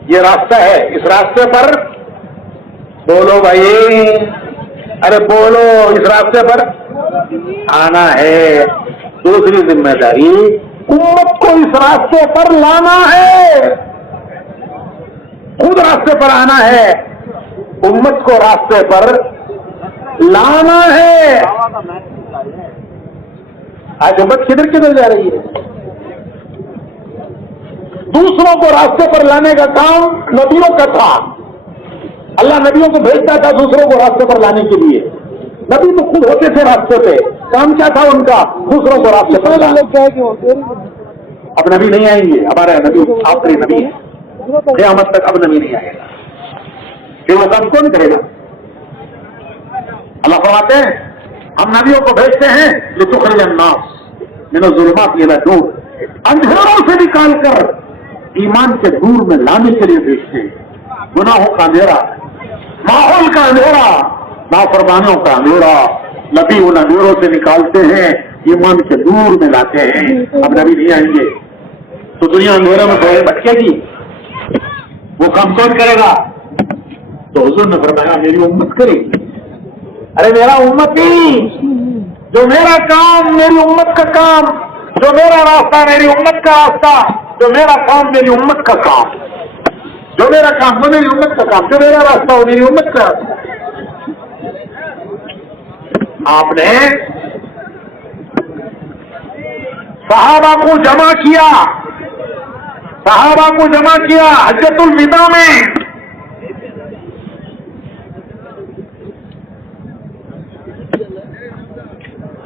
یہ راستہ ہے، اس راستے پر بولو بھائی، ارے بولو، اس راستے پر آنا ہے. دوسری ذمہ داری امت کو اس راستے پر لانا ہے، خود راستے پر آنا ہے، امت کو راستے پر لانا ہے. آج امت کدھر کدھر جا رہی ہے؟ دوسروں کو راستے پر لانے کا کام نبیوں کا تھا. اللہ نبیوں کو بھیجتا تھا دوسروں کو راستے پر لانے کے لیے. نبی تو خود ہوتے تھے راستے پہ، کام کیا تھا ان کا؟ دوسروں کو راستے پر لانا. اب نبی نہیں آئیں گے، ہمارا نبی آخری نبی ہے، قیامت تک اب نبی نہیں آئے گا. پھر وہ کام کون کرے گا؟ اللہ فرماتے ہیں ہم نبیوں کو بھیجتے ہیں لتخرج الناس من الظلمات الى النور، اندھیروں سے نکال کر ایمان کے نور میں لانے کے لیے بھیجتے ہیں. گناہوں کا اندھیرا، ماحول کا اندھیرا، نافرمانیوں کا اندھیرا، نبی ان اندھیروں سے نکالتے ہیں، ایمان کے نور میں لاتے ہیں. اب نبی نہیں آئیں گے تو دنیا اندھیروں میں بھٹکے گی. وہ کام کون کرے گا؟ تو حضور نے فرمایا میری امت کرے گی. ارے میرا امتی، جو میرا کام میری امت کا کام، جو میرا راستہ میری امت کا راستہ، جو میرا کام میری امت کا کام، جو میرا کام وہ میری امت کا کام، جو میرا راستہ وہ میری امت کا راستہ. آپ نے صحابہ کو جمع کیا، صحابہ کو جمع کیا حجۃ الوداع میں.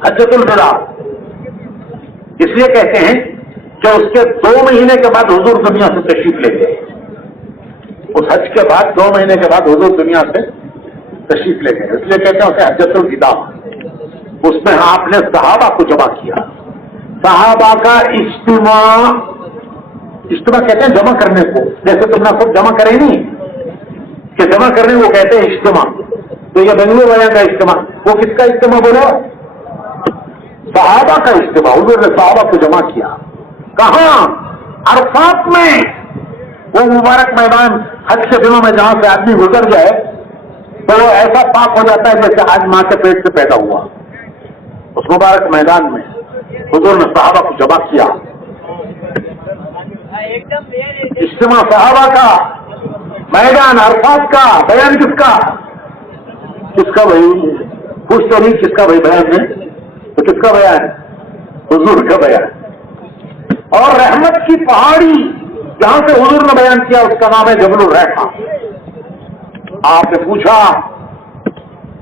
حجۃ الوداع اس لیے کہتے ہیں کہ اس کے 2 مہینے کے بعد حضور دنیا سے تشریف لے گئے. اس حج کے بعد 2 مہینے کے بعد حضور دنیا سے تشریف لے گئے. اس لیے کہتے ہیں اسے حجۃ الوداع. اس میں آپ نے صحابہ کو جمع کیا. صحابہ کا اجتماع کہتے ہیں جمع کرنے کو. جیسے تم نے خود جمع کرے نہیں کہ جمع کرنے کو کہتے ہیں اجتماع. تو یہ بنگلور والے کا اجتماع, وہ کس کا اجتماع بولو؟ صحابہ کا اجتماع. حضور نے صحابہ کو جمع کیا. کہاں؟ عرفات میں. وہ مبارک میدان حج کے دنوں میں جہاں سے آدمی گزر جائے تو وہ ایسا پاک ہو جاتا ہے جیسے آج ماں کے پیٹ سے پیدا ہوا. اس مبارک میدان میں حضور نے صحابہ کو جمع کیا. اجتماع صحابہ کا, میدان عرفات کا. بیان کس کا بھائی؟ پوچھتے نہیں کس کا بھائی بیان ہے, تو کس کا بیان ہے؟ حضور کا بیان. اور رحمت کی پہاڑی جہاں سے حضور نے بیان کیا اس کا نام ہے جبل الرحمہ. آپ نے پوچھا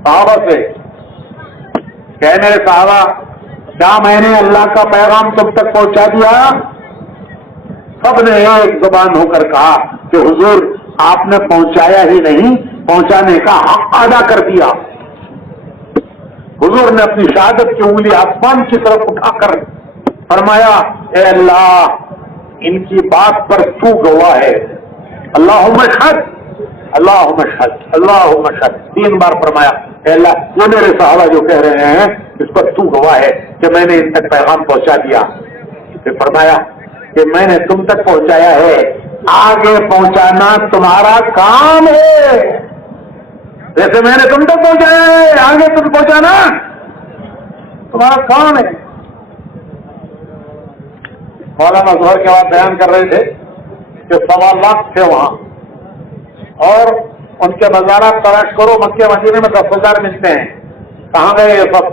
صحابہ سے کہ میرے صحابہ کیا میں نے اللہ کا پیغام تم تک پہنچا دیا؟ سب نے ایک زبان ہو کر کہا کہ حضور آپ نے پہنچایا ہی نہیں, پہنچانے کا حق ادا کر دیا. حضور نے اپنی شہادت کی انگلی آسمان کی طرف اٹھا کر فرمایا اے اللہ ان کی بات پر تو گواہ ہے. اللہم اشہد اللہم اشہد اللہم اشہد 3 بار فرمایا. اے اللہ وہ میرے صحابہ جو کہہ رہے ہیں اس پر تو گواہ ہے کہ میں نے ان تک پیغام پہنچا دیا. پھر فرمایا کہ میں نے تم تک پہنچایا ہے, آگے پہنچانا تمہارا کام ہے. جیسے میں نے تم تک پہنچایا ہے آگے تم پہنچانا تمہارا کام ہے. مولانا ظہر کے بعد بیان کر رہے تھے کہ 1.25 لاکھ تھے وہاں, اور ان کے مزارات تلاش کرو مکے مدینے میں 10,000 ملتے ہیں. کہاں گئے یہ سب؟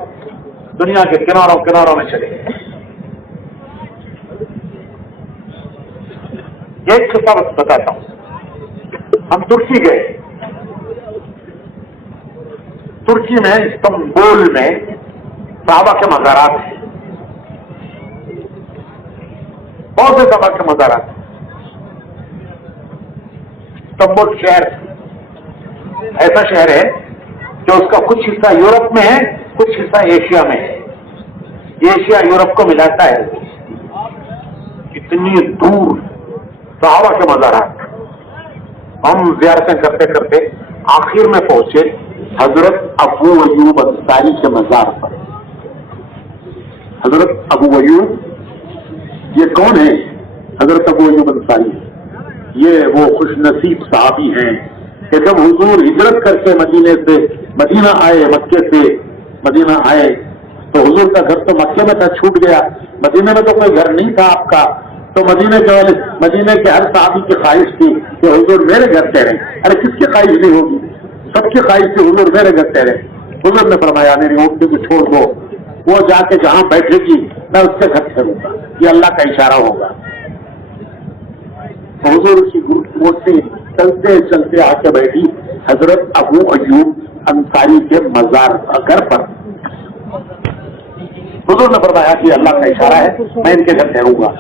دنیا کے کناروں میں چلے گئے. ایک قصہ بتاتا ہوں. ہم ترکی گئے. ترکی میں استنبول میں صحابہ کے مزارات ہیں, بہت سے صحابہ کے مزارات ہیں. استنبول شہر ایسا شہر ہے کہ اس کا کچھ حصہ یورپ میں ہے, کچھ حصہ ایشیا میں ہے. ایشیا یورپ کو ملاتا ہے. اتنی دور صحابہ کے مزارات. ہم زیارتیں کرتے کرتے آخر میں پہنچے حضرت ابو ایوب انصاری کے مزار پر. حضرت ابو ایوب یہ کون ہے؟ حضرت ابو ایوب انصاری یہ وہ خوش نصیب صحابی ہیں کہ جب حضور ہجرت کر کے مدینے سے مدینہ آئے, مکے سے مدینہ آئے تو حضور کا گھر تو مکے میں تھا, چھوٹ گیا. مدینے میں تو کوئی گھر نہیں تھا آپ کا. تو مدینے کے ہر صحابی کی خواہش تھی کہ حضور میرے گھر ٹھہرے. ارے کس کی خواہش نہیں ہوگی؟ سب کی خواہش تھی حضور میرے گھر ٹھہرے. حضور نے فرمایا میری اونٹنی کو چھوڑ دو, وہ جا کے جہاں بیٹھے گی میں اس کے گھر ٹھہروں گا. یہ اللہ کا اشارہ ہوگا. حضور کی اونٹنی چلتے چلتے آ کے بیٹھی حضرت ابو ایوب انصاری کے مزار گھر پر. حضور نے فرمایا کہ اللہ کا اشارہ ہے میں ان کے گھر ٹھہروں گا.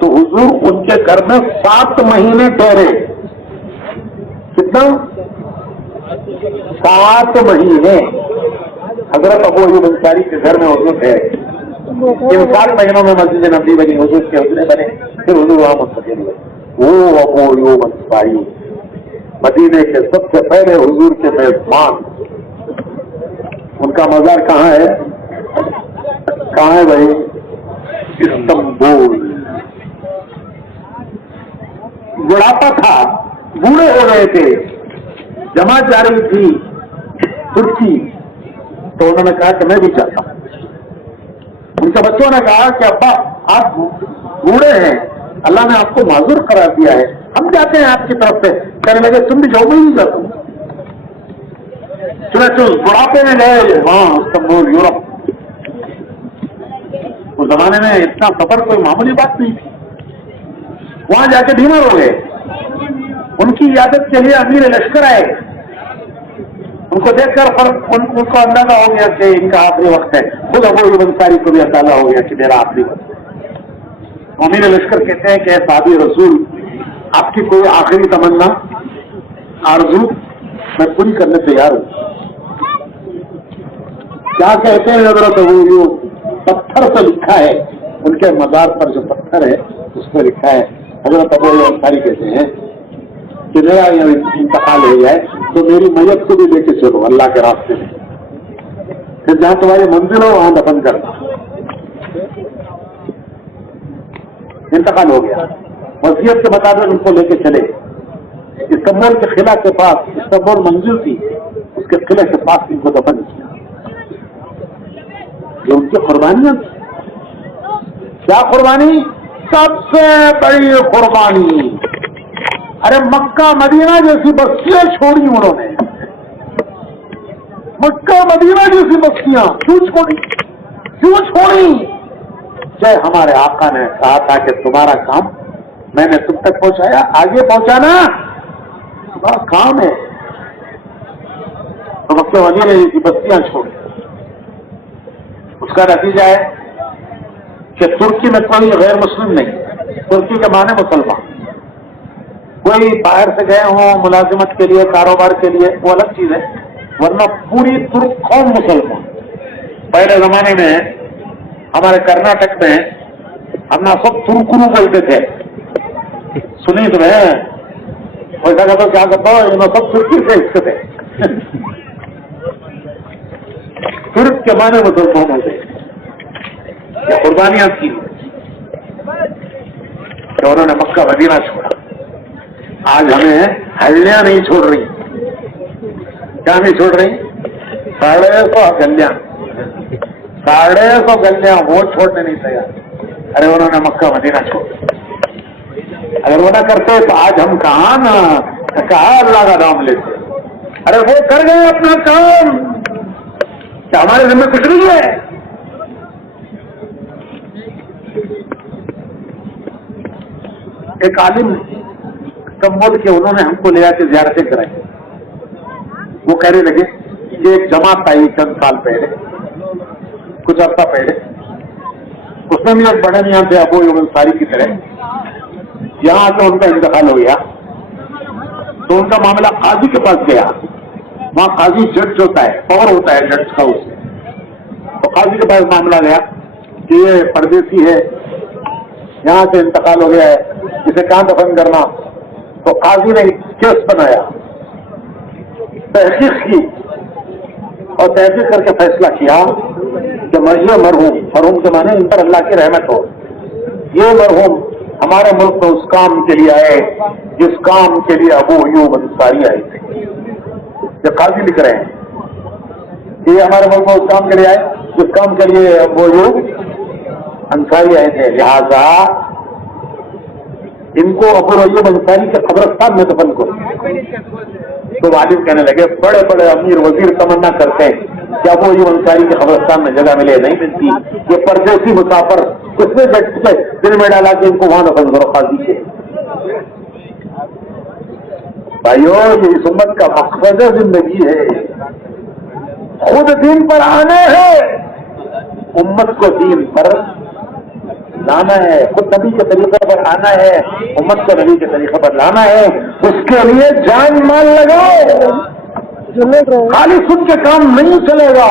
تو حضور ان کے گھر میں 7 مہینے ٹھہرے. کتنا؟ 7 مہینے حضرت ابو ایوب انصاری کے گھر میں حضور ٹھہرے. ان 7 مہینوں میں مسجد نبوی بنی, حضور کے حجرے بنے, پھر حضور وہاں منتقل ہوئے. وہ ابو ایوب انصاری مدینے کے سب سے پہلے حضور کے میزبان. ان کا مزار کہاں ہے؟ کہاں ہے بھائی؟ استنبول. بڑھاپا تھا, بوڑھے ہو رہے تھے, جماعت جا رہی تھی ترکی, تو انہوں نے کہا کہ میں بھی چاہتا ہوں. ان کے بچوں نے کہا کہ ابا آپ بوڑھے ہیں, اللہ نے آپ کو معذور قرار دیا ہے, ہم جاتے ہیں آپ کی طرف سے. کہنے لگے تم بھی جاؤ, میں نہیں جاتا ہوں. چنانچہ بڑھاپے میں گئے وہاں استنبول یورپ. اس زمانے میں اتنا سفر کوئی معمولی بات نہیں تھی. وہاں جا کے بیمار ہو گئے. ان کی عیادت کے لیے امیر لشکر آئے. ان کو دیکھ کر ان کو اندازہ ہو گیا کہ ان کا آخری وقت ہے. خود ابو ایوب انصاری کو بھی اندازہ ہو گیا کہ میرا آخری وقت ہے. امیر لشکر کہتے ہیں کہ اے صحابی رسول، آپ کی کوئی آخری تمنا آرزو میں پوری کرنے تیار ہوں. کیا کہتے ہیں حضرت؟ وہ جو پتھر سے لکھا ہے، ان کے مزار پر جو پتھر ہے اس پہ لکھا ہے، حضرت ابو انصاری کہتے ہیں کہ میرا انتقال ہو جائے تو میری میت کو بھی لے کے چلو اللہ کے راستے میں، پھر جہاں تمہاری منزل ہو وہاں دفن کرنا. انتقال ہو گیا، وصیت کے مطابق ان کو لے کے چلے. استنبول کے قلعہ کے پاس، استنبول منزل تھی، اس کے قلعے کے پاس ان کو دفن کیا. یہ ان کی قربانیاں تھی. کیا قربانی؟ سب سے بڑی قربانی. ارے مکہ مدینہ جیسی بستیاں چھوڑی انہوں نے. مکہ مدینہ جیسی بستیاں کیوں چھوڑی؟ کیوں چھوڑی؟ جے ہمارے آقا نے کہا تھا کہ تمہارا کام میں نے تم تک پہنچایا، آگے پہنچانا تمہارا کام ہے. تو مکہ مدینہ جیسی بستیاں چھوڑی. اس کا نتیجہ ہے کہ ترکی میں کوئی غیر مسلم نہیں، ترکی کے معنی مسلمان. کوئی باہر سے گئے ہوں ملازمت کے لیے، کاروبار کے لیے، وہ الگ چیز ہے، ورنہ پوری ترک قوم مسلمان. پہلے زمانے میں ہمارے کرناٹک میں ہم نا سب ترکرو بولتے تھے. سنی تمہیں ویسا کہ تو کیا کرتا ہو، سب ترکی سے اس تھے. ترک کے معنی مسلمان ہوتے یہ قربانیاں کی تو انہوں نے مکہ مدینہ چھوڑا. آج ہمیں ہلیا نہیں چھوڑ رہی. کیا نہیں چھوڑ رہی؟ 150 گلیاں، 150 گلیاں وہ چھوڑنے نہیں تیار. ارے انہوں نے مکہ مدینہ چھوڑ. اگر وہ نہ کرتے تو آج ہم کہاں اللہ کا نام لیتے. ارے وہ کر گئے اپنا کام، کیا ہمارے ذمہ کچھ نہیں ہے؟ ایک عالم کمبود کے انہوں نے ہم کو لے آ کے زیارتیں کرائی. وہ کہنے لگے کہ ایک جماعت آئی چند سال پہلے، کچھ عرصہ پہلے، اس میں بھی ایک بڑے میاں تھے ابو ایوب انصاری کی طرح. یہاں آ کے ان کا انتقال ہو گیا تو ان کا معاملہ قاضی کے پاس گیا. وہاں قاضی جج ہوتا ہے، پاور ہوتا ہے جج کا اس سے. تو قاضی کے پاس معاملہ گیا کہ یہ پردیسی ہے، یہاں سے انتقال ہو گیا ہے، اسے کہاں دفن کرنا. تو قاضی نے کیس بنایا، تحقیق کی اور تحقیق کر کے فیصلہ کیا کہ یہ مرحوم کے معنی ان پر اللہ کی رحمت ہو، یہ مرحوم ہمارے ملک میں اس کام کے لیے آئے جس کام کے لیے ابو ایوب انصاری آئے تھے. یہ قاضی لکھ رہے ہیں کہ یہ ہمارے ملک میں اس کام کے لیے آئے جس کام کے لیے ابو ایوب انصاری آئے تھے، لہذا ان کو ابو ایوب انصاری کے قبرستان میں دفن کرو. تو والد کہنے لگے بڑے بڑے امیر وزیر تمنا کرتے ہیں کہ ابو ایوب انصاری کے قبرستان میں جگہ ملے، نہیں ملتی. یہ پردیسی مسافر اس میں دل میں ڈالا کہ ان کو وہاں دفن کرو قاضی کے. بھائیو یہ اس امت کا مقصد زندگی ہے، خود دین پر آنا ہے، امت کو دین پر لانا ہے، خود نبی کے طریقے پر آنا ہے، امت کو نبی کے طریقے پر لانا ہے. اس کے لیے جان مال لگاؤ. خالی خود کے کام نہیں چلے گا.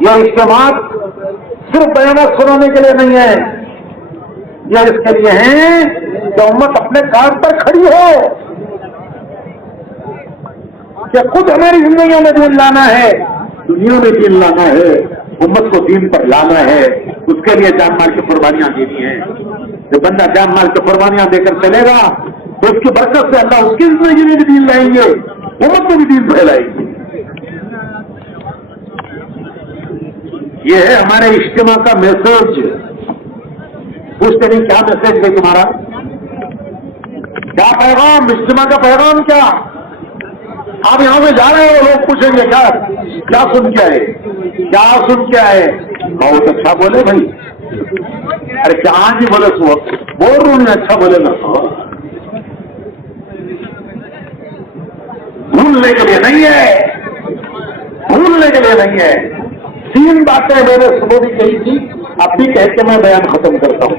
یہ اجتماع صرف بیانات سنانے کے لیے نہیں ہے، یہ اس کے لیے ہے کہ امت اپنے کام پر کھڑی ہو، کہ خود ہماری زندگیوں میں دین لانا ہے، دنیا میں دین لانا ہے، امت کو دین پر لانا ہے. اس کے لیے جان مال کی قربانیاں دینی ہیں. جو بندہ جان مال کی قربانیاں دے کر چلے گا تو اس کی برکت سے اللہ اس کی زندگی میں بھی دین لائیں گے، امت کو بھی دین پھیلائیں گے. یہ ہے ہمارے اجتماع کا میسج. پوچھتے نہیں کیا میسج ہے تمہارا، کیا پیغام، اجتماع کا پیغام کیا؟ آپ یہاں میں جا رہے ہو، لوگ پوچھیں گے کیا سن کے آئے، کیا سن کے آئے. بہت اچھا بولے بھائی. ارے کیا جی بولے سو بول رہے ہیں، اچھا بولے نا. بھولنے کے لیے نہیں ہے، بھولنے کے لیے نہیں ہے. 3 باتیں میں نے صبح بھی کہی تھی، اب بھی کہہ کے میں بیان ختم کرتا ہوں.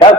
10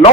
9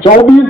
24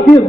30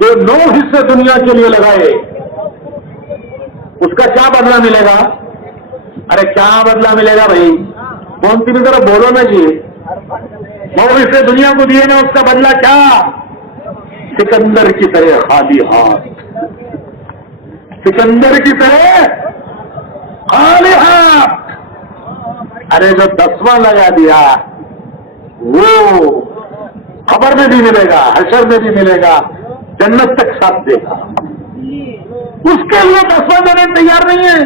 جو 9 حصے دنیا کے لیے لگائے اس کا کیا بدلہ ملے گا؟ ارے کیا بدلہ ملے گا بھائی؟ کون سی بھی طرف بولو نا جی. 9 حصے دنیا کو دیے نا، اس کا بدلہ کیا؟ سکندر کی طرح خالی ہاتھ، سکندر کی طرح خالی ہاتھ. ارے جو 10واں لگا دیا وہ خبر میں بھی ملے گا، حشر میں بھی ملے گا، جنت تک ساتھ دے گا. اس کے لیے 10واں دینے تیار نہیں ہے.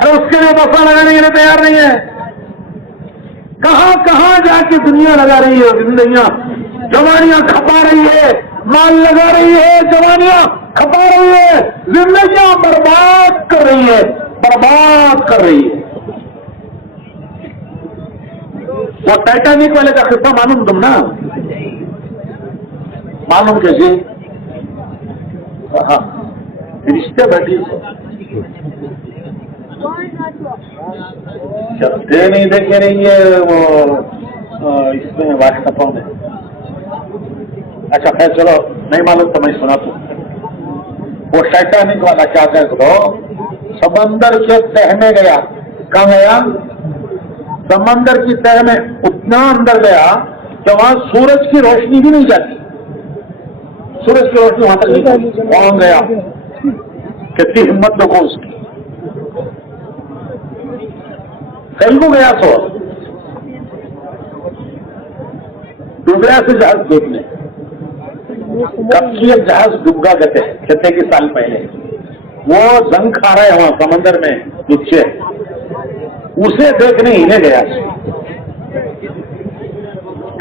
ارے اس کے لیے 10واں لگانے کے لیے تیار نہیں ہے. کہاں کہاں جا کے دنیا لگا رہی ہے، زندگیاں جوانیاں کھپا رہی ہے، مال لگا رہی ہے، جوانیاں کھپا رہی ہے، زندگیاں برباد کر رہی ہے، برباد کر رہی ہے. وہ ٹائٹینک والے کا قصہ معلوم تم نا؟ معلوم کیسے؟ ہاں رشتے بیٹھی چلتے نہیں دیکھے رہی ہے وہ اس میں واٹس ایپ میں. اچھا خیر چلو نہیں معلوم تو میں سناتا ہوں. وہ ٹائٹینک والا کیا کرو، سمندر کے تہ میں گیا. کہاں گیا؟ سمندر کی تہ میں اتنا اندر گیا کہ وہاں سورج کی روشنی بھی نہیں جاتی. سورج کی روشنی وہاں تک نہیں جاتی. وہاں گیا، کتنی ہمت دیکھو اس کی. کہیں کو گیا سو ڈوبیا سے جہاز دیکھنے. کب کی ایک جہاز ڈوبا کہتے ہیں کتنے کے سال پہلے. وہ زنگ کھا رہا ہے وہاں سمندر میں نیچے، اسے دیکھنے ہی گیا.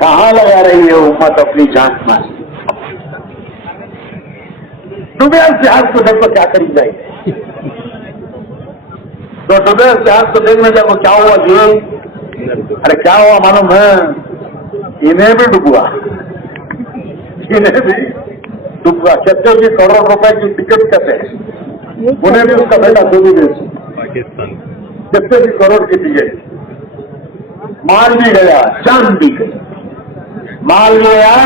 کہاں لگا رہی ہے امت اپنی جان میں؟ ڈوبیا جہاز کو دیکھ تو کیا کری جائے گی؟ تو ڈوبیا جہاز کو دیکھنے جب کیا ہوا جی؟ ارے کیا ہوا معلوم ہے؟ انہیں بھی ڈوبا، انہیں بھی ڈوبا. کہتے کہ کروڑ روپے کی ٹکٹ کہتے ہیں، انہیں بھی اس کا بیٹا دو بھی دے پاکستان کتنے بھی کروڑ کی ٹکٹ. مال بھی گیا، جان بھی گئی. مال بھی گیا،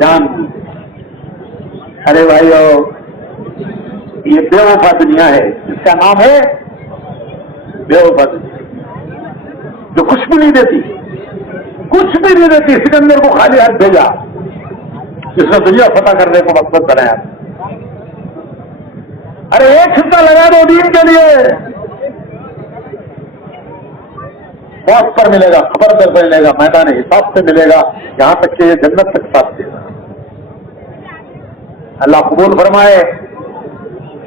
جان بھی. ارے بھائیو یہ بے وفا دنیا ہے، اس کا نام ہے بے وفا دنیا، جو کچھ بھی نہیں دیتی، کچھ بھی نہیں دیتی. سکندر کو خالی ہاتھ بھیجا، اس نے دنیا فتح کرنے کو مقصد بنایا. ارے ایک حصہ لگا دو دین کے لیے، موت پر ملے گا، خبر پر ملے گا، میدان حساب سے ملے گا، یہاں تک کہ یہ جنت تک ساتھ دے گا. اللہ قبول فرمائے.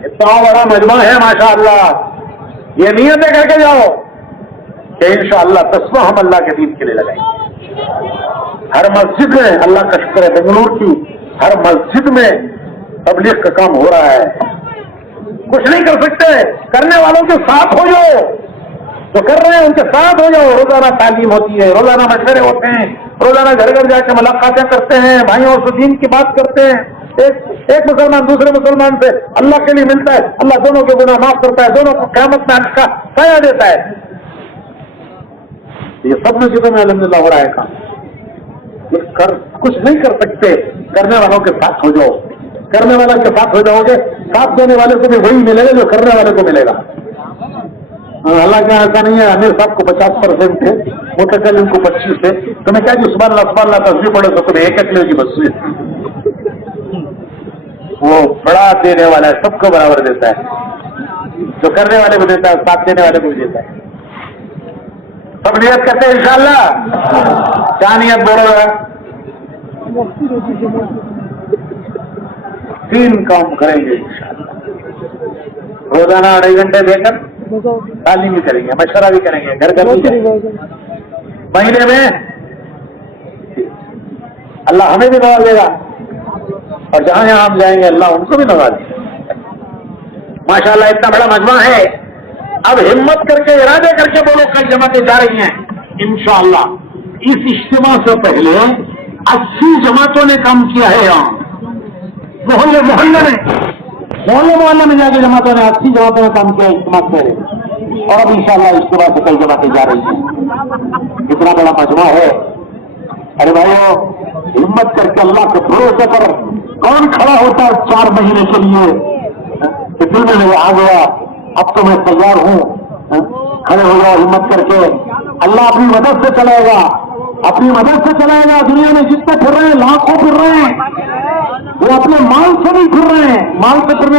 اتنا بڑا مجمع ہے ماشاءاللہ. یہ نیتیں کر کے جاؤ کہ انشاءاللہ 10واں ہم اللہ کے دین کے لیے لگائیں گے. ہر مسجد میں اللہ کا شکر ہے، بنگلور کی ہر مسجد میں تبلیغ کا کام ہو رہا ہے. کچھ نہیں کر سکتے، کرنے والوں کے ساتھ ہو جاؤ. تو کر رہے ہیں ان کے ساتھ ہو جاؤ. روزانہ تعلیم ہوتی ہے، روزانہ مشورے ہوتے ہیں، روزانہ گھر گھر جا کے ملاقاتیں کرتے ہیں، بھائیوں سے دین کی بات کرتے ہیں. ایک مسلمان دوسرے مسلمان سے اللہ کے لیے ملتا ہے، اللہ دونوں کے گناہ معاف کرتا ہے، دونوں کو قیامت میں عرش کا سایہ دیتا ہے. یہ سب مسجدوں میں الحمدللہ ہو رہا ہے کام. کچھ نہیں کر سکتے، کرنے والوں کے ساتھ ہو جاؤ. کرنے والوں کے ساتھ ہو جاؤ گے، ساتھ دینے والے کو بھی وہی ملے گا جو کرنے والے کو ملے گا. اللہ کے ایسا نہیں ہے. امیر صاحب کو 50% تھے، متکلم کو 25 تھے. تو میں کیا جی سبحان اللہ تصویر پڑے تو ایک اکلے کی بس. وہ بڑا دینے والا ہے، سب کو برابر دیتا ہے. جو کرنے والے کو دیتا ہے، ساتھ دینے والے کو بھی دیتا ہے. سب نیت کرتے ہیں انشاءاللہ. کیا نیت بولو گا؟ 3 کام کریں گے انشاءاللہ. روزانہ 2.5 گھنٹے دے کر تعلیم بھی کریں گے، مشورہ بھی کریں گے، گھر بھی کریں گے. مہینے میں اللہ ہمیں بھی نواز دے گا، اور جہاں جہاں ہم جائیں گے اللہ ان کو بھی نواز دے گا. ماشاءاللہ اتنا بڑا مجمع ہے. اب ہمت کر کے ارادے کر کے بولو کل جماعتیں جا رہی ہیں انشاءاللہ. اس اجتماع سے پہلے 80 جماعتوں نے کام کیا ہے. یہاں محلے محلے میں جا کے جماعتوں نے 80 جماعتوں نے کام کیا اجتماع سے پہلے. اور اب انشاءاللہ اجتماع سے کئی جماعتیں جا رہی ہیں. اتنا بڑا مجمع ہے. ارے بھائیو ہمت کر کے اللہ کے بھروسے پر کون کھڑا ہوتا ہے 4 مہینے کے لیے کہ دل میں آ گیا اب تو میں تیار ہوں، کھڑے ہو گیا ہمت کر کے. اللہ اپنی مدد سے چلائے گا، اپنی مدد سے چلائے گا. دنیا میں جتنے پھر رہے ہیں لاکھوں پھر رہے ہیں، وہ اپنے مال سے نہیں پھر رہے ہیں، مال سے پھرنے